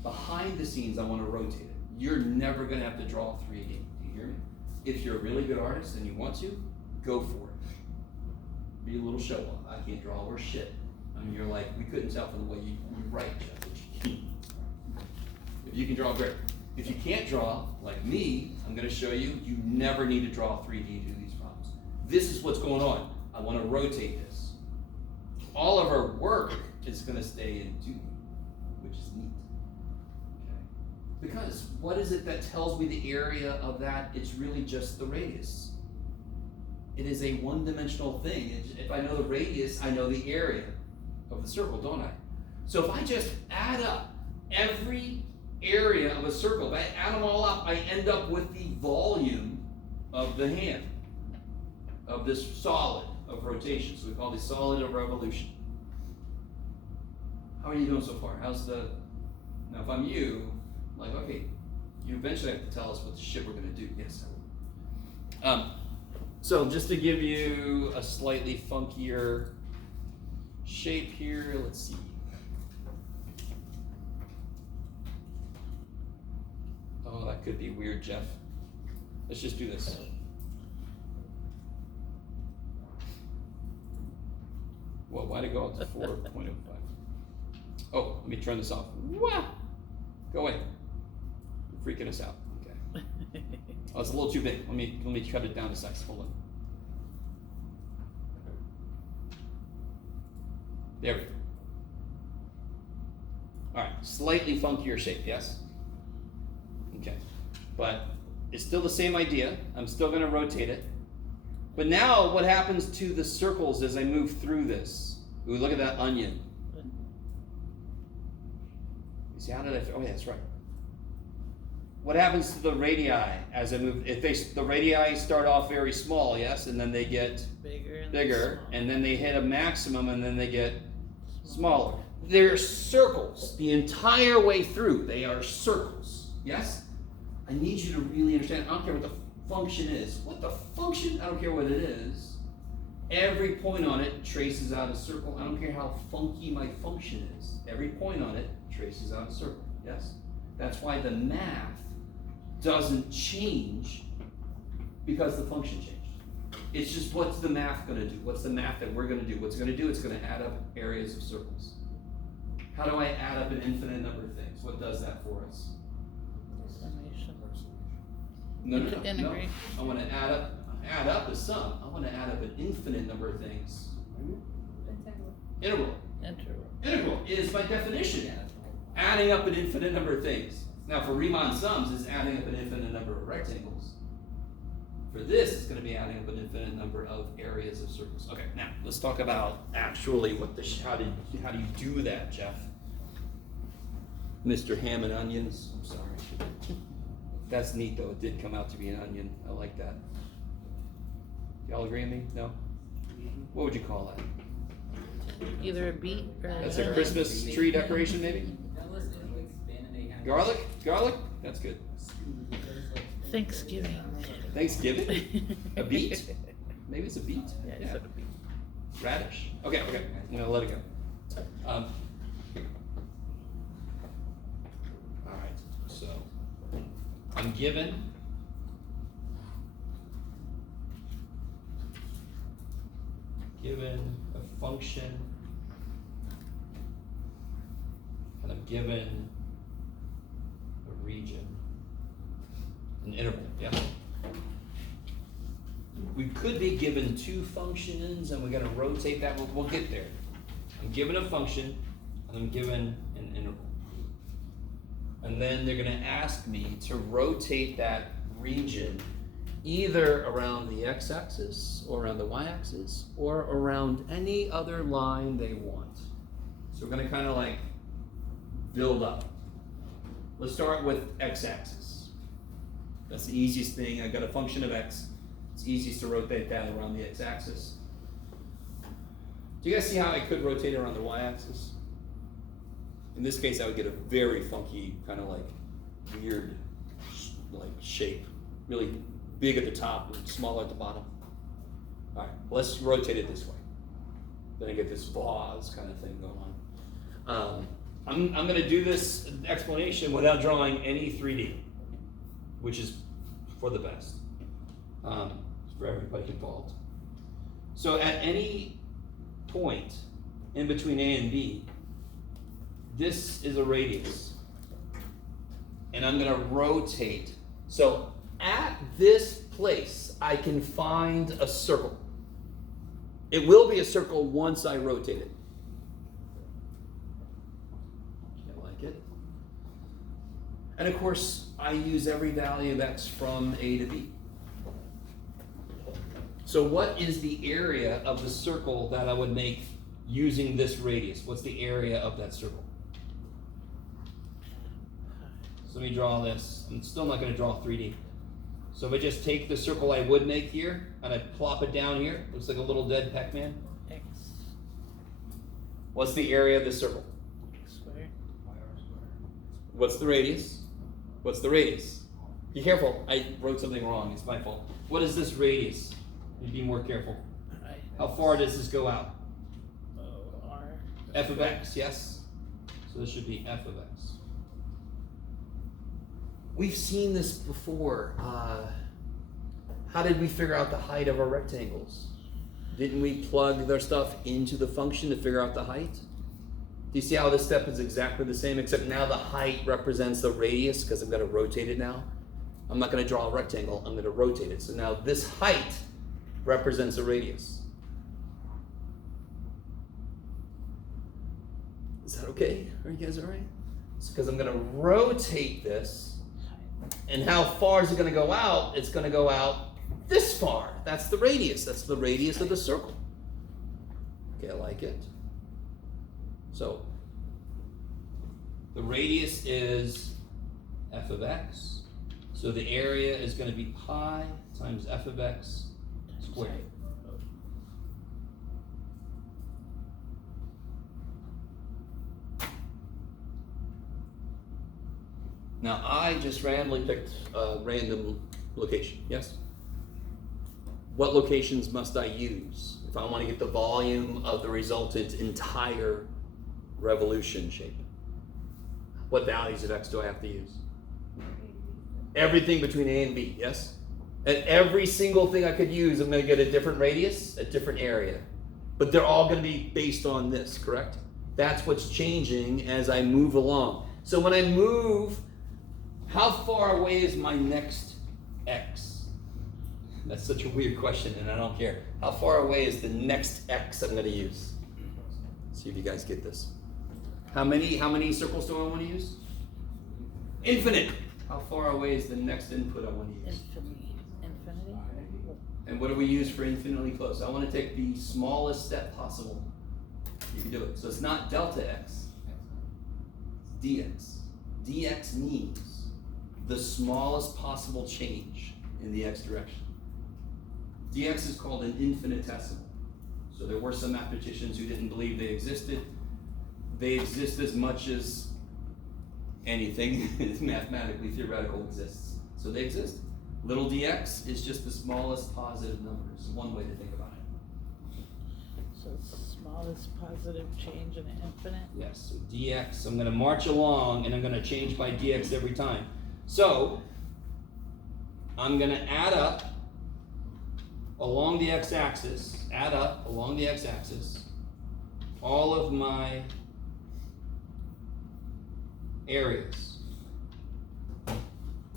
Behind the scenes, I want to rotate it. You're never going to have to draw 3D. Do you hear me? If you're a really good artist and you want to, go for it. Be a little show off. I can't draw or shit. I mean, you're like, we couldn't tell from the way you write, Jeff. If you can draw, great. If you can't draw, like me, I'm going to show you, you never need to draw 3D to do these problems. This is what's going on. I want to rotate this. All of our work is going to stay in 2D, which is neat. Okay. Because what is it that tells me the area of that? It's really just the radius. It is a one-dimensional thing. If I know the radius, I know the area of the circle, don't I? So if I just add up every area of a circle, if I add them all up, I end up with the volume of the hand, of this solid of rotation. So we call this solid of revolution. How are you doing so far? How's the, now if I'm you, like, okay, you eventually have to tell us what the shit we're gonna do. Yes, I will. So just to give you a slightly funkier shape here, let's see. Oh, that could be weird, Jeff. Let's just do this. Well, why'd it go up to 4.05? Oh, let me turn this off. Wow! Go away. You're freaking us out. Okay. Oh, it's a little too big. Let me cut it down to size. Hold on. There we go. All right, slightly funkier shape, yes? Okay, but it's still the same idea. I'm still going to rotate it. But now what happens to the circles as I move through this? Ooh, look at that onion. You see, how did I, oh yeah, that's right. What happens to the radii as I move? If the radii start off very small, yes, and then they get bigger, and then they hit a maximum, and then they get smaller. They're circles the entire way through. They are circles, yes? I need you to really understand. I don't care what the function is. What the function, I don't care what it is. Every point on it traces out a circle. I don't care how funky my function is. Every point on it traces out a circle, yes? That's why the math doesn't change because the function changed. It's just, what's the math going to do? What's the math that we're going to do? What's it going to do? It's going to add up areas of circles. How do I add up an infinite number of things? What does that for us? No. Integrate. I want to add up the sum. I want to add up an infinite number of things. Integral. Integral is, by definition, adding up an infinite number of things. Now, for Riemann sums, it's adding up an infinite number of rectangles. For this, it's gonna be adding up an infinite number of areas of circles. Okay, now, let's talk about actually what the, how do you do that, Jeff? Mr. Ham and Onions, I'm sorry. That's neat though, it did come out to be an onion, I like that. Y'all agree with me? No? What would you call that? Either a beet or That's a Christmas tree decoration maybe? Now listen, it's like spinning, they have. Garlic? Garlic? That's good. Thanksgiving. Thanksgiving? A beet? Maybe it's a beet? Yeah, it's a beet. Radish? Okay, I'm gonna let it go. Alright, so I'm given a function and I'm given a region, an interval, yeah. We could be given two functions and we're gonna rotate that, we'll get there. I'm given a function and I'm given an interval. And then they're gonna ask me to rotate that region either around the x-axis or around the y-axis or around any other line they want. So we're gonna kind of like build up. Let's start with x-axis. That's the easiest thing. I've got a function of x. It's easiest to rotate that around the x-axis. Do you guys see how I could rotate it around the y-axis? In this case, I would get a very funky, kind of like weird, like shape. Really big at the top and smaller at the bottom. All right, let's rotate it this way. Then I get this vase kind of thing going on. I'm going to do this explanation without drawing any 3D, which is for the best. For everybody involved. So at any point in between A and B, this is a radius. And I'm gonna rotate. So at this place, I can find a circle. It will be a circle once I rotate it. I like it. And of course, I use every value of x from A to B. So what is the area of the circle that I would make using this radius? What's the area of that circle? So let me draw this. I'm still not going to draw 3D. So if I just take the circle I would make here and I plop it down here, looks like a little dead Pac-Man. X What's the area of the circle? squared. What's the radius? What's the radius? Be careful, I wrote something wrong, it's my fault. What is this radius? Be more careful. Right. How far does this go out? R. F of x, yes? So this should be f of x. We've seen this before. How did we figure out the height of our rectangles? Didn't we plug their stuff into the function to figure out the height? Do you see how this step is exactly the same, except now the height represents the radius because I'm going to rotate it now? I'm not going to draw a rectangle, I'm going to rotate it. So now this height represents a radius. Is that okay? Are you guys all right? It's because I'm going to rotate this, and how far is it going to go out? It's going to go out this far. That's the radius. That's the radius of the circle. Okay, I like it. So the radius is f of x. So the area is going to be pi times f of x squared. Now I just randomly picked a random location, yes? What locations must I use if I want to get the volume of the resultant entire revolution shape? What values of x do I have to use? Everything between A and B, yes? And every single thing I could use, I'm going to get a different radius, a different area. But they're all going to be based on this, correct? That's what's changing as I move along. So when I move, how far away is my next x? That's such a weird question, and I don't care. How far away is the next x I'm going to use? See if you guys get this. How many circles do I want to use? Infinite. How far away is the next input I want to use? Infinity. And what do we use for infinitely close? I want to take the smallest step possible. You can do it. So it's not delta x, it's dx. Dx means the smallest possible change in the x direction. Dx is called an infinitesimal. So there were some mathematicians who didn't believe they existed. They exist as much as anything mathematically theoretical exists. So they exist. Little dx is just the smallest positive number. Is one way to think about it. So smallest positive change in an infinite. Yes, so dx, I'm going to march along and I'm going to change by dx every time. So I'm going to add up along the x-axis, all of my areas.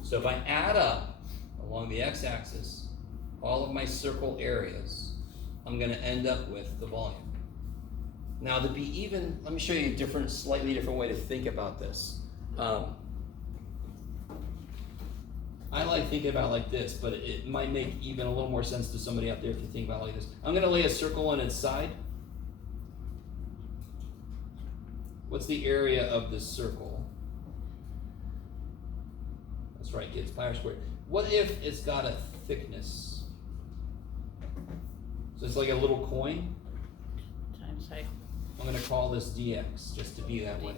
So if I add up along the x-axis all of my circle areas, I'm going to end up with the volume. Now to be even, let me show you a different, slightly different way to think about this. I like thinking about it like this, but it might make even a little more sense to somebody out there if you think about it like this. I'm going to lay a circle on its side. What's the area of this circle? That's right, kids, pi r squared. What if it's got a thickness? So it's like a little coin. Times height. I'm going to call this dx, just to be that way.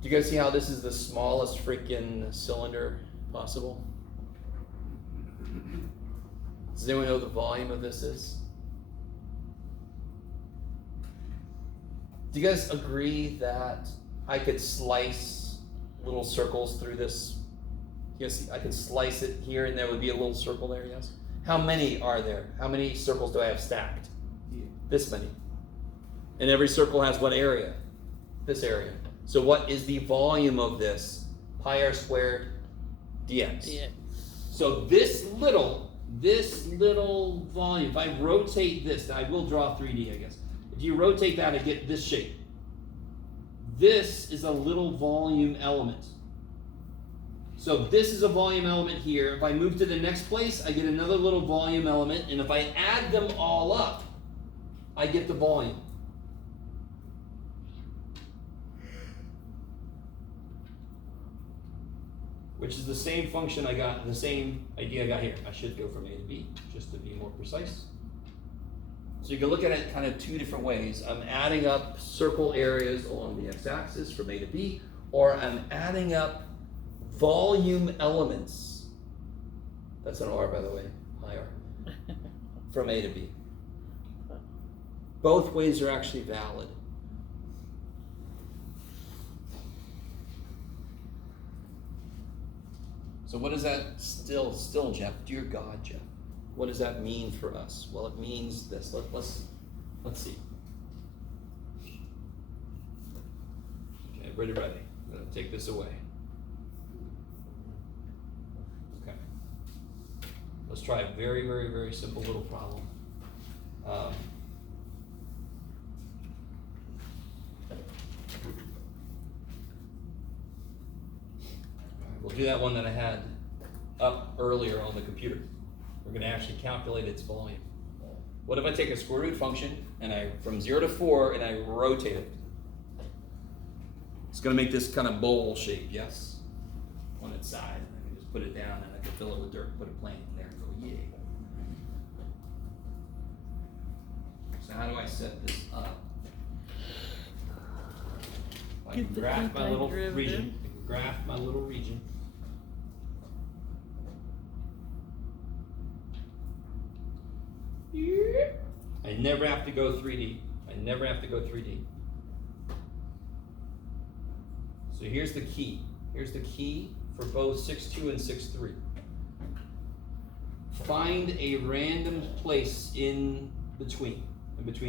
Do you guys see how this is the smallest freaking cylinder possible? Does anyone know what the volume of this is? Do you guys agree that I could slice little circles through this? Yes, I could slice it here and there would be a little circle there, yes? How many are there? How many circles do I have stacked? Yeah. This many. And every circle has what area? This area. So what is the volume of this? Pi r squared dx. Dx. So this little volume, if I rotate this, I will draw 3D, I guess. If you rotate that, I get this shape. This is a little volume element. So this is a volume element here. If I move to the next place, I get another little volume element, and if I add them all up, I get the volume. Which is the same function I got, the same idea I got here. I should go from A to B, just to be more precise. So you can look at it kind of two different ways. I'm adding up circle areas along the x-axis from A to B, or I'm adding up volume elements. That's an R, by the way, higher, from A to B. Both ways are actually valid. So what does that still, Jeff? Dear God, Jeff, what does that mean for us? Well, it means this. Let's see. Okay, ready. I'm gonna take this away. Okay. Let's try a very, very, very simple little problem. We'll do that one that I had up earlier on the computer. We're going to actually calculate its volume. What if I take a square root function and I, from 0 to 4, and I rotate it? It's going to make this kind of bowl shape, yes? On its side. I can just put it down and I can fill it with dirt, put a plant in there and go, yay. So how do I set this up? I can Get the graph my little antiderivative. region. Graph my little region. I never have to go 3D. So here's the key. Here's the key for both 6.2 and 6.3. Find a random place in between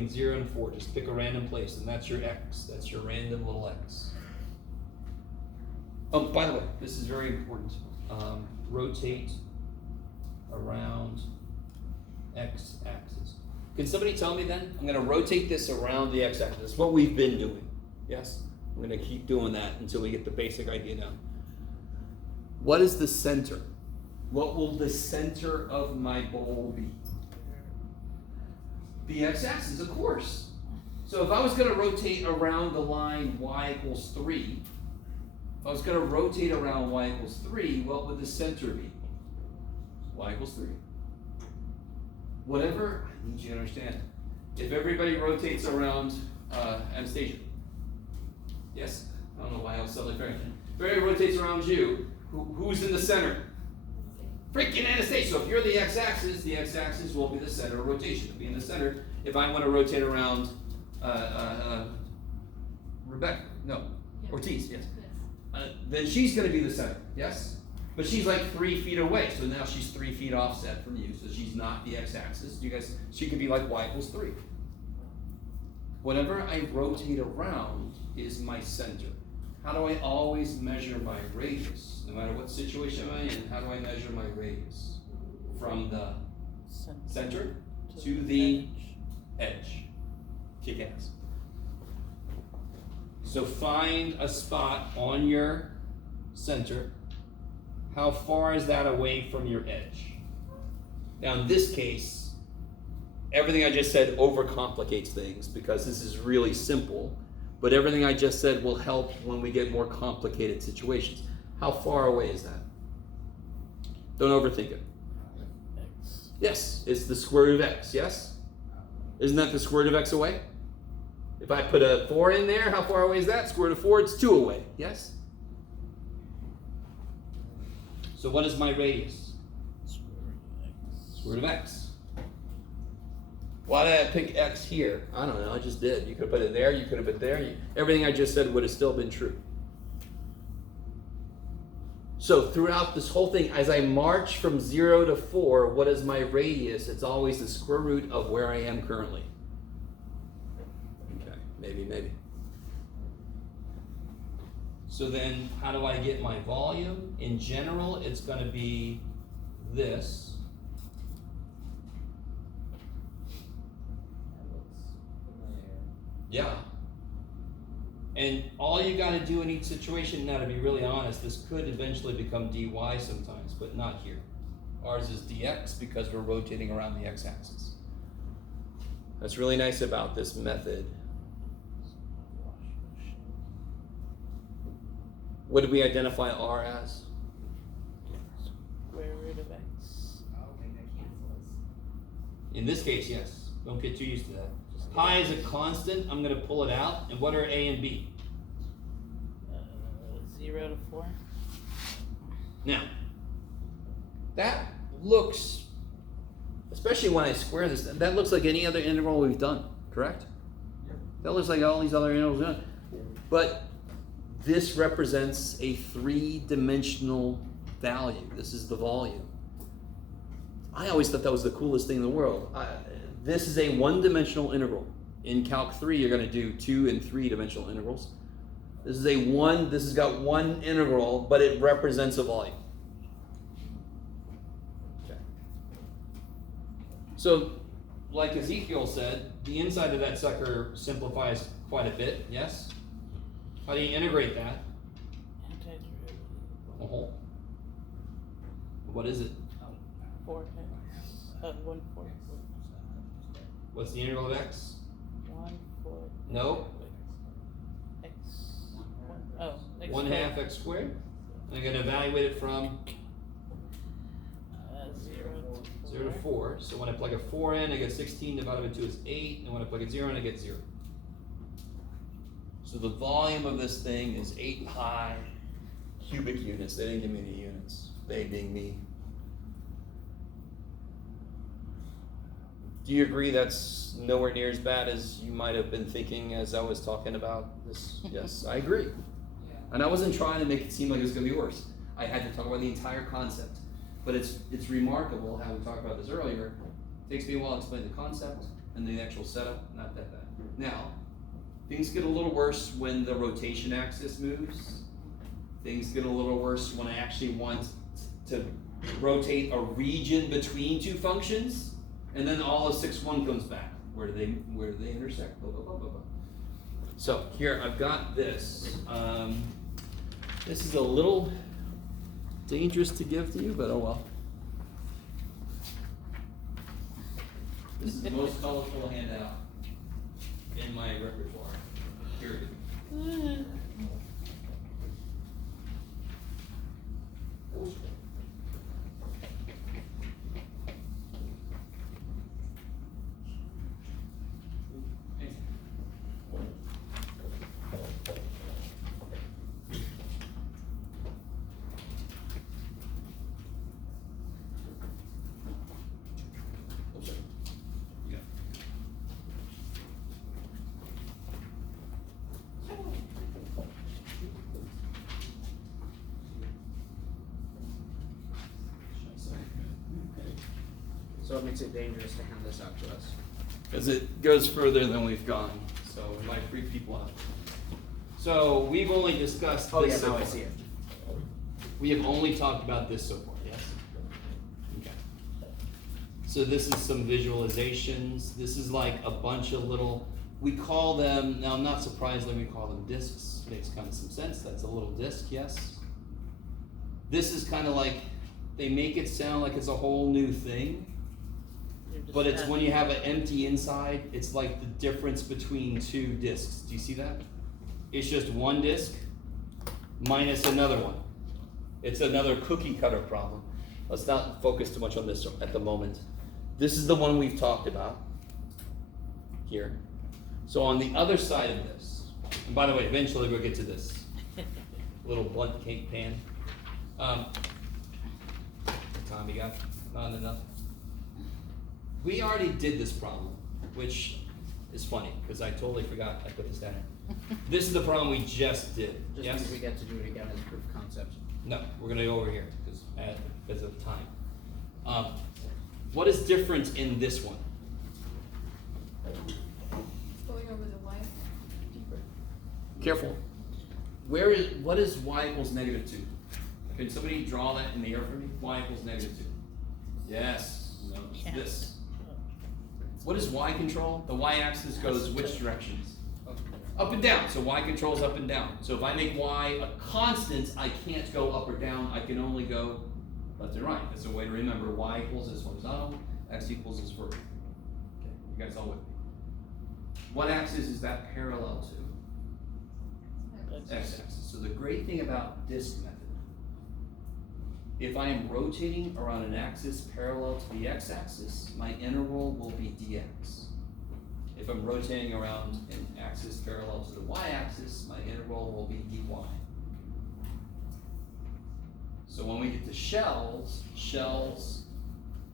0 and 4. Just pick a random place, and that's your x. That's your random little x. Oh, by the way, this is very important. Rotate around x-axis. Can somebody tell me then? I'm going to rotate this around the x-axis. That's what we've been doing. Yes? I'm going to keep doing that until we get the basic idea down. What is the center? what will the center of my bowl be? The x-axis, of course. So if I was going to rotate around the line y equals 3, if I was going to rotate around y equals 3, what would the center be? Y equals 3. Whatever, I need you to understand. If everybody rotates around Anastasia, yes? I don't know why I was suddenly correct. If everybody rotates around you, who's in the center? Freaking Anastasia. So if you're the x-axis will be the center of rotation. It'll be in the center. If I want to rotate around Rebecca, no, Yeah. Ortiz, yes. Yes. Then she's going to be the center, yes? But she's like 3 feet away, so now she's 3 feet offset from you, so she's not the x-axis. You guys, she could be like y equals 3. Whatever I rotate around is my center. How do I always measure my radius? No matter what situation I'm in, how do I measure my radius? From the center to the edge. Kick ass. So find a spot on your center. How far is that away from your edge? Now in this case, everything I just said overcomplicates things because this is really simple, but everything I just said will help when we get more complicated situations. How far away is that? Don't overthink it. X. Yes, it's the square root of x, yes? Isn't that the square root of x away? If I put a 4 in there, how far away is that? Square root of 4, it's 2 away, yes? So what is my radius? Square root of x. Why did I pick x here? I don't know, I just did. You could have put it there, you could have put it there. Everything I just said would have still been true. So throughout this whole thing, as I march from 0 to 4, what is my radius? It's always the square root of where I am currently. Okay, maybe. So then, how do I get my volume? In general, it's going to be this. That looks familiar. Yeah. And all you got to do in each situation, now to be really honest, this could eventually become dy sometimes, but not here. Ours is dx because we're rotating around the x-axis. That's really nice about this method. What did we identify r as? Square root of x. Oh, okay, that cancels. In this case, yes. Don't get too used to that. Pi is a constant. I'm going to pull it out. And what are a and b? 0 to 4. Now, that looks, especially when I square this, that looks like any other integral we've done, correct? That looks like all these other integrals we've done. But this represents a 3-dimensional value. This is the volume. I always thought that was the coolest thing in the world. This is a 1-dimensional integral. In Calc 3, you're going to do 2 and 3-dimensional integrals. This has got one integral, but it represents a volume. Okay. So, like Ezekiel said, the inside of that sucker simplifies quite a bit, yes? How do you integrate that? Antiderivative. Uh-huh. What is it? 4x. 1/4. What's the integral of x? 1/4. No. X. Oh, x 1/2 x squared. And I'm going to evaluate it from 0 to 4. So when I plug a 4 in, I get 16 divided by 2 is 8. And when I plug a 0 in, I get 0. So the volume of this thing is 8 pi cubic units. They didn't give me the units. They being me. Do you agree that's nowhere near as bad as you might have been thinking as I was talking about this? Yes, I agree. Yeah. And I wasn't trying to make it seem like it was going to be worse. I had to talk about the entire concept. But it's remarkable how we talked about this earlier. It takes me a while to explain the concept and the actual setup. Not that bad. Now, things get a little worse when the rotation axis moves. Things get a little worse when I actually want to rotate a region between two functions. And then all of 6-1 comes back. Where do they intersect? Blah, blah, blah, blah, blah. So here I've got this. This is a little dangerous to give to you, but oh well. This is the most colorful handout in my repertoire, period. So it makes it dangerous to hand this out to us. Because it goes further than we've gone, so it might freak people out. So we've only discussed Oh yeah, this so now I far. see it. We have only talked about this so far, yes? Okay. So this is some visualizations. This is like a bunch of little, we call them, now I'm not surprised that we call them discs. Makes kind of some sense. That's a little disc, yes? This is kind of like, they make it sound like it's a whole new thing. But it's when you have an empty inside, it's like the difference between two discs. Do you see that? It's just one disc minus another one. It's another cookie cutter problem. Let's not focus too much on this at the moment. This is the one we've talked about here. So on the other side of this, and by the way, eventually we'll get to this little blunt cake pan. What time you got? Not enough. We already did this problem, which is funny because I totally forgot I put this down here. This is the problem we just did. Just Yes? means we get to do it again as proof of concept. No, we're gonna go over here because of time. What is different in this one? Going over the y. Careful. What is y equals -2? Can somebody draw that in the air for me? Y equals -2. Yes. No, it's Yes. this. What is y control? The y-axis goes which directions? Up and down. So y controls up and down. So if I make y a constant, I can't go up or down. I can only go left and right. That's a way to remember. Y equals is horizontal. X equals is vertical. Okay, you guys all with me? What axis is that parallel to? X-axis. So the great thing about this method, if I am rotating around an axis parallel to the x-axis, my interval will be dx. If I'm rotating around an axis parallel to the y-axis, my interval will be dy. So when we get to shells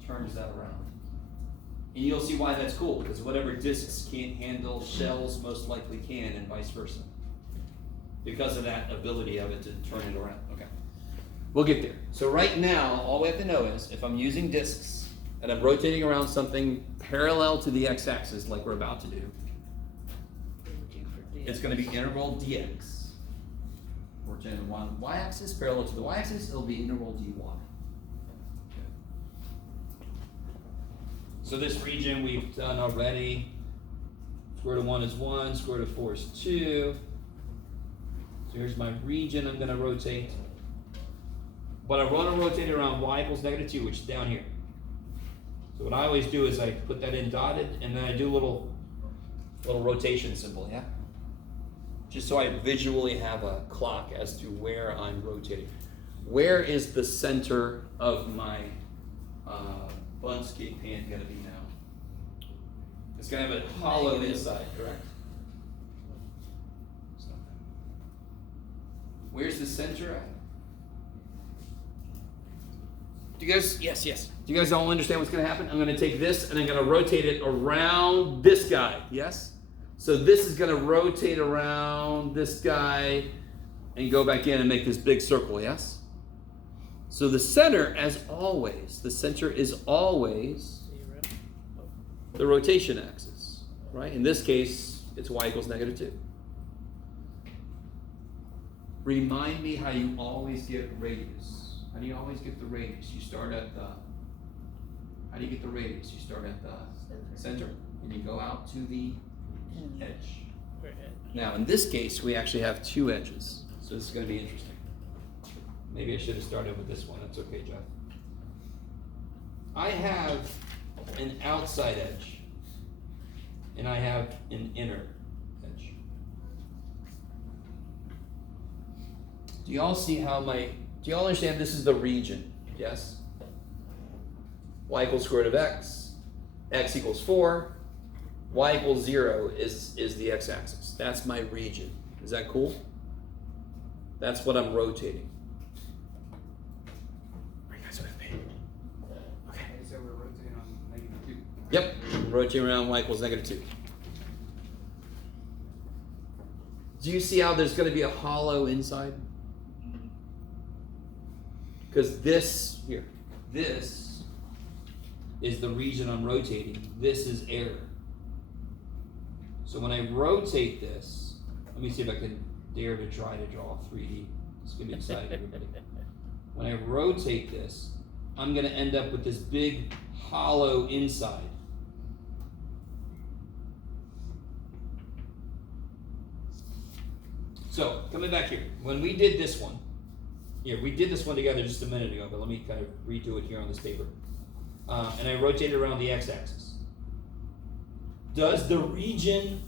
turns that around. And you'll see why that's cool, because whatever disks can't handle, shells most likely can, and vice versa. Because of that ability of it to turn it around. Okay. We'll get there. So right now, all we have to know is if I'm using disks and I'm rotating around something parallel to the x-axis like we're about to do, it's going to be integral dx. Rotating on the y-axis parallel to the y-axis, it'll be integral dy. So this region we've done already. Square root of 1 is 1, square root of 4 is 2. So here's my region I'm going to rotate. But I want to rotate it around y equals -2, which is down here. So what I always do is I put that in dotted, and then I do a little rotation symbol, yeah? Just so I visually have a clock as to where I'm rotating. Where is the center of my Bundt cake pan going to be now? It's going to have a hollow inside, correct? Where's the center at? Do you guys, yes. Do you guys all understand what's going to happen? I'm going to take this and I'm going to rotate it around this guy, yes? So this is going to rotate around this guy and go back in and make this big circle, yes? So the center, as always, the center is always the rotation axis, right? In this case, it's y equals -2. Remind me how you always get radius. How do you always get the radius? You start at the, how do you get the radius? You start at the center and you go out to the edge. Now in this case, we actually have two edges. So this is going to be interesting. Maybe I should have started with this one. That's okay, Jeff. I have an outside edge, and I have an inner edge. Do y'all see how do y'all understand this is the region? Yes? Y equals square root of x equals 4, y equals 0 is the x-axis. That's my region. Is that cool? That's what I'm rotating. Are you guys with me? Okay. So we're rotating on -2. Yep, rotating around y equals -2. Do you see how there's going to be a hollow inside? Because this is the region I'm rotating. This is error. So when I rotate this, let me see if I can dare to try to draw 3D. It's going to be exciting, everybody. When I rotate this, I'm going to end up with this big hollow inside. So, coming back here, when we did this one, we did this one together just a minute ago, but let me kind of redo it here on this paper. And I rotated around the x-axis. Does the region,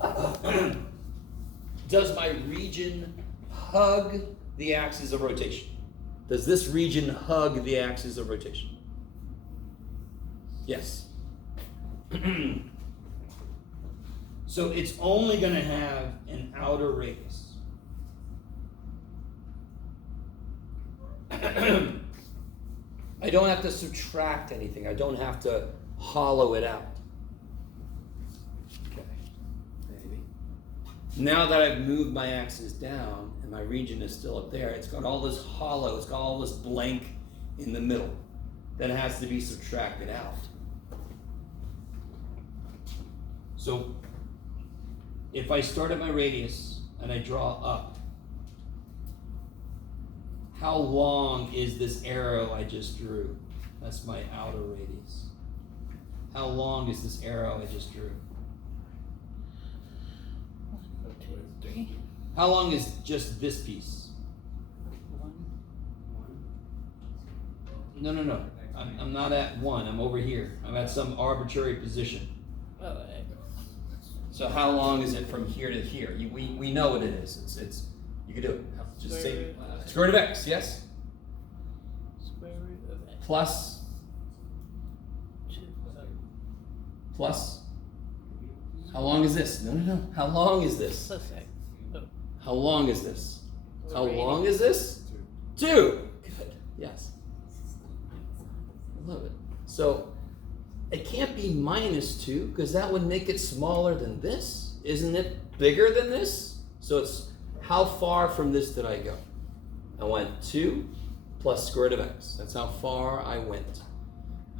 does my region hug the axis of rotation? Does this region hug the axis of rotation? Yes. So it's only going to have an outer radius. I don't have to subtract anything. I don't have to hollow it out. Okay, maybe. Now that I've moved my axis down and my region is still up there, it's got all this hollow, it's got all this blank in the middle that has to be subtracted out. So if I start at my radius and I draw up, how long is this arrow I just drew? That's my outer radius. How long is this arrow I just drew? 1, 2, 3. How long is just this piece? 1. No. I'm not at 1. I'm over here. I'm at some arbitrary position. Oh, So how long is it from here to here? We know what it is. It's you can do it. Just say square root of x, yes? Square root of x. Plus, 2. plus. How long is this? No. How long is this? Plus x. Oh. How long is this? How Radius. long is this? 2. Good. Yes. I love it. So it can't be -2 because that would make it smaller than this. Isn't it bigger than this? So it's how far from this did I go? I went 2 plus square root of x. That's how far I went.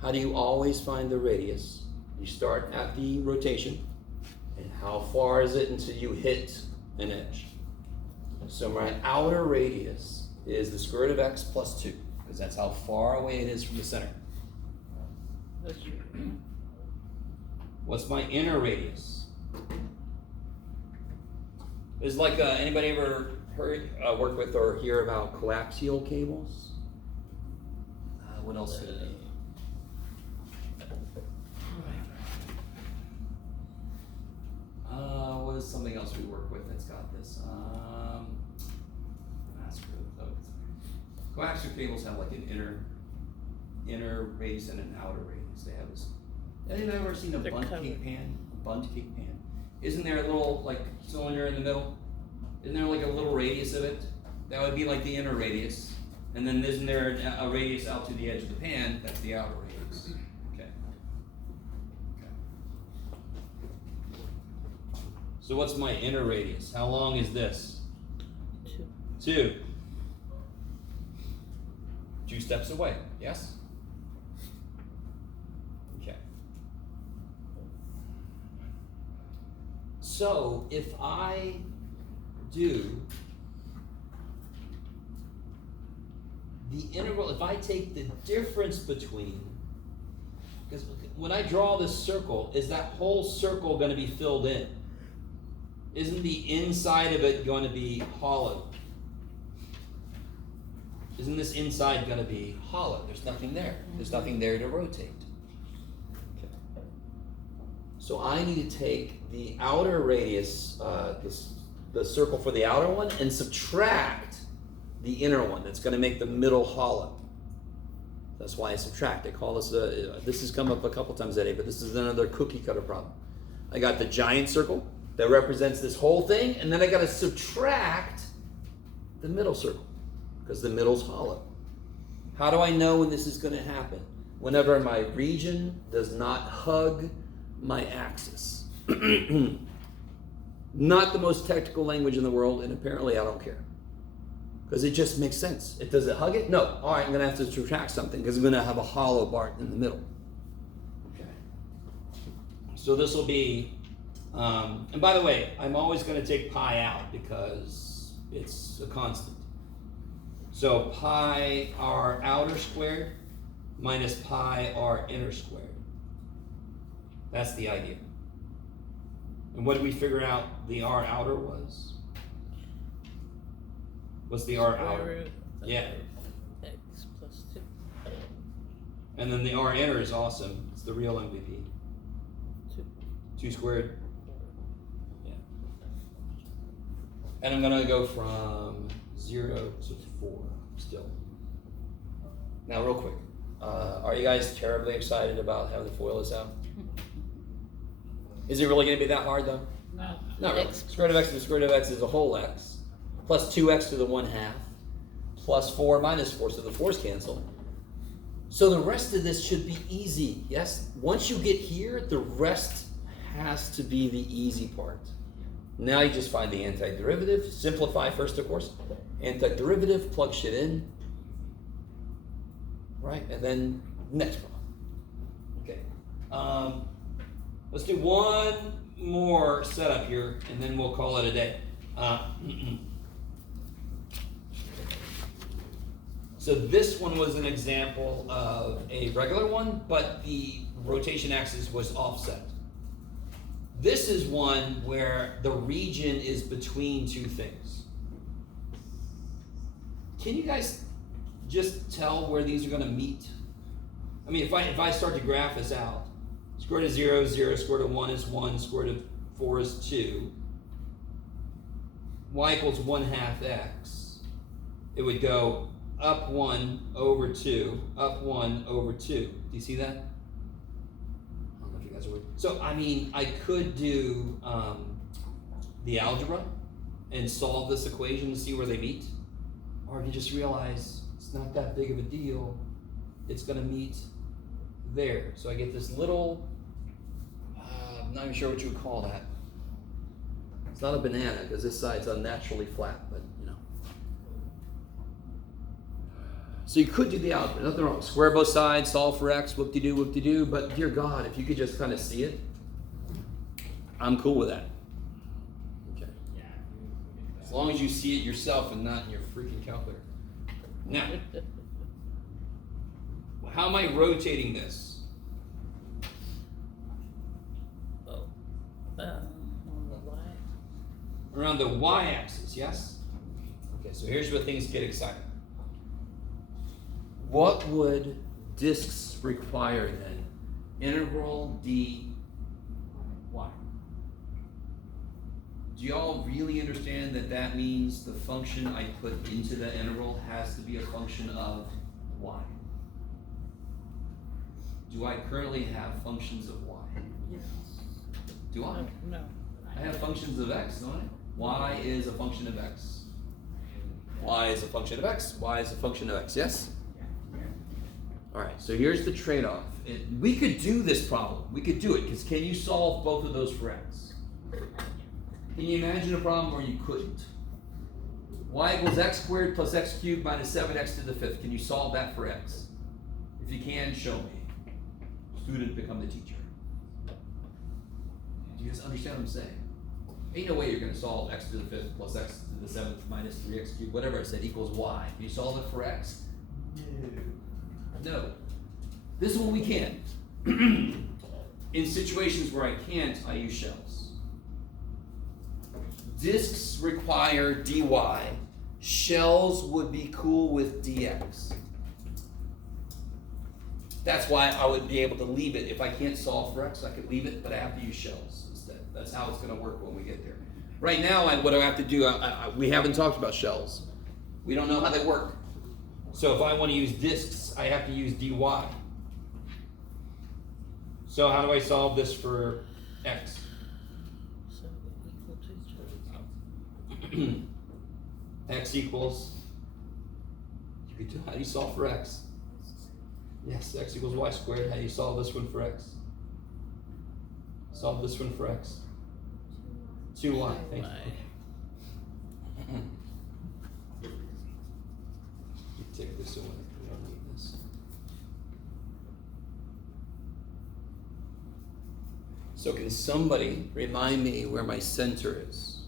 How do you always find the radius? You start at the rotation, and how far is it until you hit an edge? So my outer radius is the square root of x plus 2, because that's how far away it is from the center. That's true. What's my inner radius? Is like anybody ever work with or hear about coaxial cables? What else could it be? What is something else we work with that's got this? Coaxial cables have like an inner radius and an outer radius. They have this. Have you ever seen a They're bundt covered. cake pan? A bundt cake pan. Isn't there a little like cylinder in the middle? Isn't there like a little radius of it? That would be like the inner radius. And then isn't there a radius out to the edge of the pan? That's the outer radius. Okay. So what's my inner radius? How long is this? 2. 2 steps away, yes? Okay. So if I do the integral, if I take the difference between, because when I draw this circle, is that whole circle going to be filled in? Isn't the inside of it going to be hollow? Isn't this inside going to be hollow? There's nothing there. There's nothing there to rotate. Okay. So I need to take the outer radius, the circle for the outer one, and subtract the inner one. That's going to make the middle hollow. That's why I subtract. I call this this has come up a couple times today, but this is another cookie cutter problem. I got the giant circle that represents this whole thing, and then I got to subtract the middle circle because the middle's hollow. How do I know when this is going to happen? Whenever my region does not hug my axis. Not the most technical language in the world, and apparently I don't care. Because it just makes sense. Does it hug it? No. All right, I'm going to have to subtract something because I'm going to have a hollow part in the middle. Okay. So this will be, and by the way, I'm always going to take pi out because it's a constant. So pi r outer squared minus pi r inner squared. That's the idea. And what did we figure out the r outer was? What's the r Square outer? root of Yeah. X plus 2. And then the r inner is awesome. It's the real MVP. 2. 2 squared. Yeah. And I'm gonna go from 0 to 4 still. Now real quick. Are you guys terribly excited about having the FOIL this out? Is it really gonna be that hard though? No. Not really. X Square root of x to the square root of x is a whole x, plus 2x to the 1/2, plus 4 minus 4, so the 4's cancel. So the rest of this should be easy, yes? Once you get here, the rest has to be the easy part. Now you just find the antiderivative, simplify first of course, antiderivative, plug shit in, right? And then next problem. Okay. Let's do one more setup here, and then we'll call it a day. So this one was an example of a regular one, but the rotation axis was offset. This is one where the region is between two things. Can you guys just tell where these are going to meet? I mean, if I start to graph this out, square root of 0 is 0, square root of 1 is 1, square root of 4 is 2. Y equals 1/2 x. It would go up 1 over 2, up 1 over 2. Do you see that? I don't know if you guys are with. So, I mean, I could do the algebra and solve this equation to see where they meet. Or I can just realize it's not that big of a deal. It's going to meet there. So I get this little, I'm not even sure what you would call that. It's not a banana because this side's unnaturally flat, but you know. So you could do the algebra, nothing wrong. Square both sides, solve for x, whoop-de-doo, but dear God, if you could just kind of see it, I'm cool with that. Okay. As long as you see it yourself and not in your freaking calculator. Now, how am I rotating this? Oh. On the Y. Around the y-axis, yes? Okay, so here's where things get exciting. What would discs require then? Integral dy. Do y'all really understand that that means the function I put into the integral has to be a function of y? Do I currently have functions of y? Yes. Do I? No. I have functions of x, don't I? Y is a function of x. Y is a function of x. Y is a function of x, yes? Alright, so here's the trade-off. We could do this problem. We could do it, because can you solve both of those for x? Can you imagine a problem where you couldn't? Y equals x squared plus x cubed minus 7x to the 5th. Can you solve that for x? If you can, show me. Student, become the teacher. Do you guys understand what I'm saying? Ain't no way you're going to solve x to the 5th plus x to the 7th minus 3x cubed, whatever I said, equals y. Can you solve it for x? No. This one we can. In situations where I can't, I use shells. Discs require dy. Shells would be cool with dx. That's why I would be able to leave it. If I can't solve for x, I could leave it, but I have to use shells instead. That's how it's gonna work when we get there. Right now, what I have to do, we haven't talked about shells. We don't know how they work. So if I wanna use disks, I have to use dy. So how do I solve this for x? So equal to each other. X equals, how do you solve for x? Yes, x equals y squared. How do you solve this one for x? Solve this one for x. 2y. Thank you. You take this away. We don't need this. So can somebody remind me where my center is?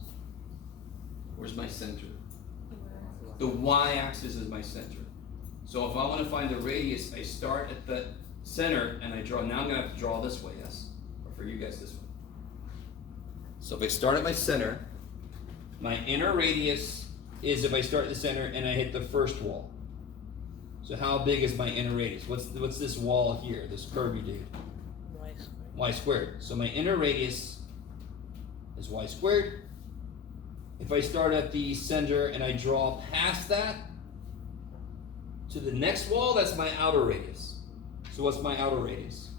Where's my center? The y-axis is my center. So if I want to find the radius, I start at the center and I draw. Now I'm going to have to draw this way, yes? Or for you guys, this way. So if I start at my center, my inner radius is if I start at the center and I hit the first wall. So how big is my inner radius? What's this wall here, this curvy dude? Y squared. Y squared. So my inner radius is y squared. If I start at the center and I draw past that to the next wall, that's my outer radius. So what's my outer radius?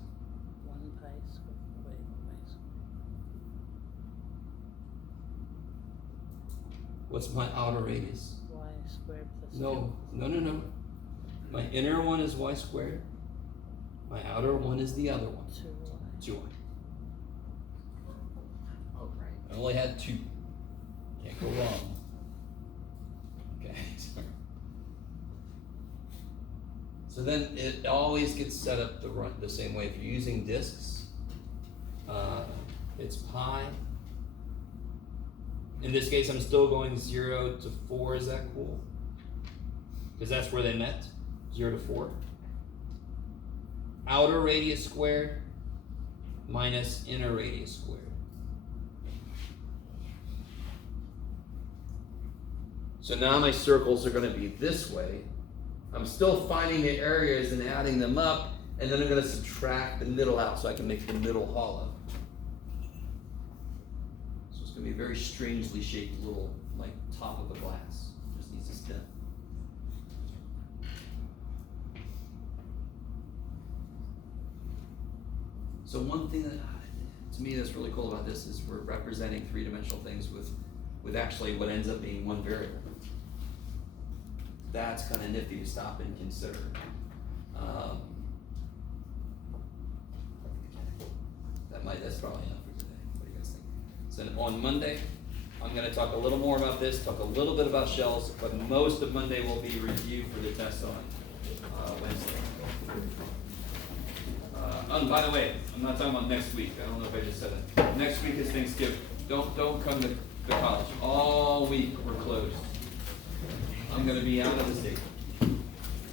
1 pi squared. Wait, y squared. What's my outer radius? Y squared plus No. My inner one is y squared. My outer one is the other one. 2y. 2y. Oh, right. I only had 2. Can't go wrong. Okay, sorry. So then it always gets set up the same way. If you're using disks, it's pi. In this case, I'm still going 0 to 4. Is that cool? Because that's where they met, 0 to 4. Outer radius squared minus inner radius squared. So now my circles are going to be this way. I'm still finding the areas and adding them up, and then I'm going to subtract the middle out so I can make the middle hollow. So it's going to be a very strangely shaped little, like, top of a glass. Just needs a stem. So one thing that, to me, that's really cool about this is we're representing three-dimensional things with actually what ends up being one variable. That's kind of nifty to stop and consider. That's probably enough for today. What do you guys think? So on Monday, I'm going to talk a little more about this, talk a little bit about shells, but most of Monday will be review for the test on Wednesday. By the way, I'm not talking about next week. I don't know if I just said it. Next week is Thanksgiving. Don't come to college. All week we're closed. I'm going to be out of the state.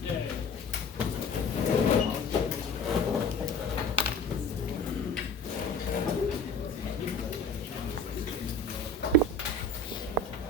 Yay.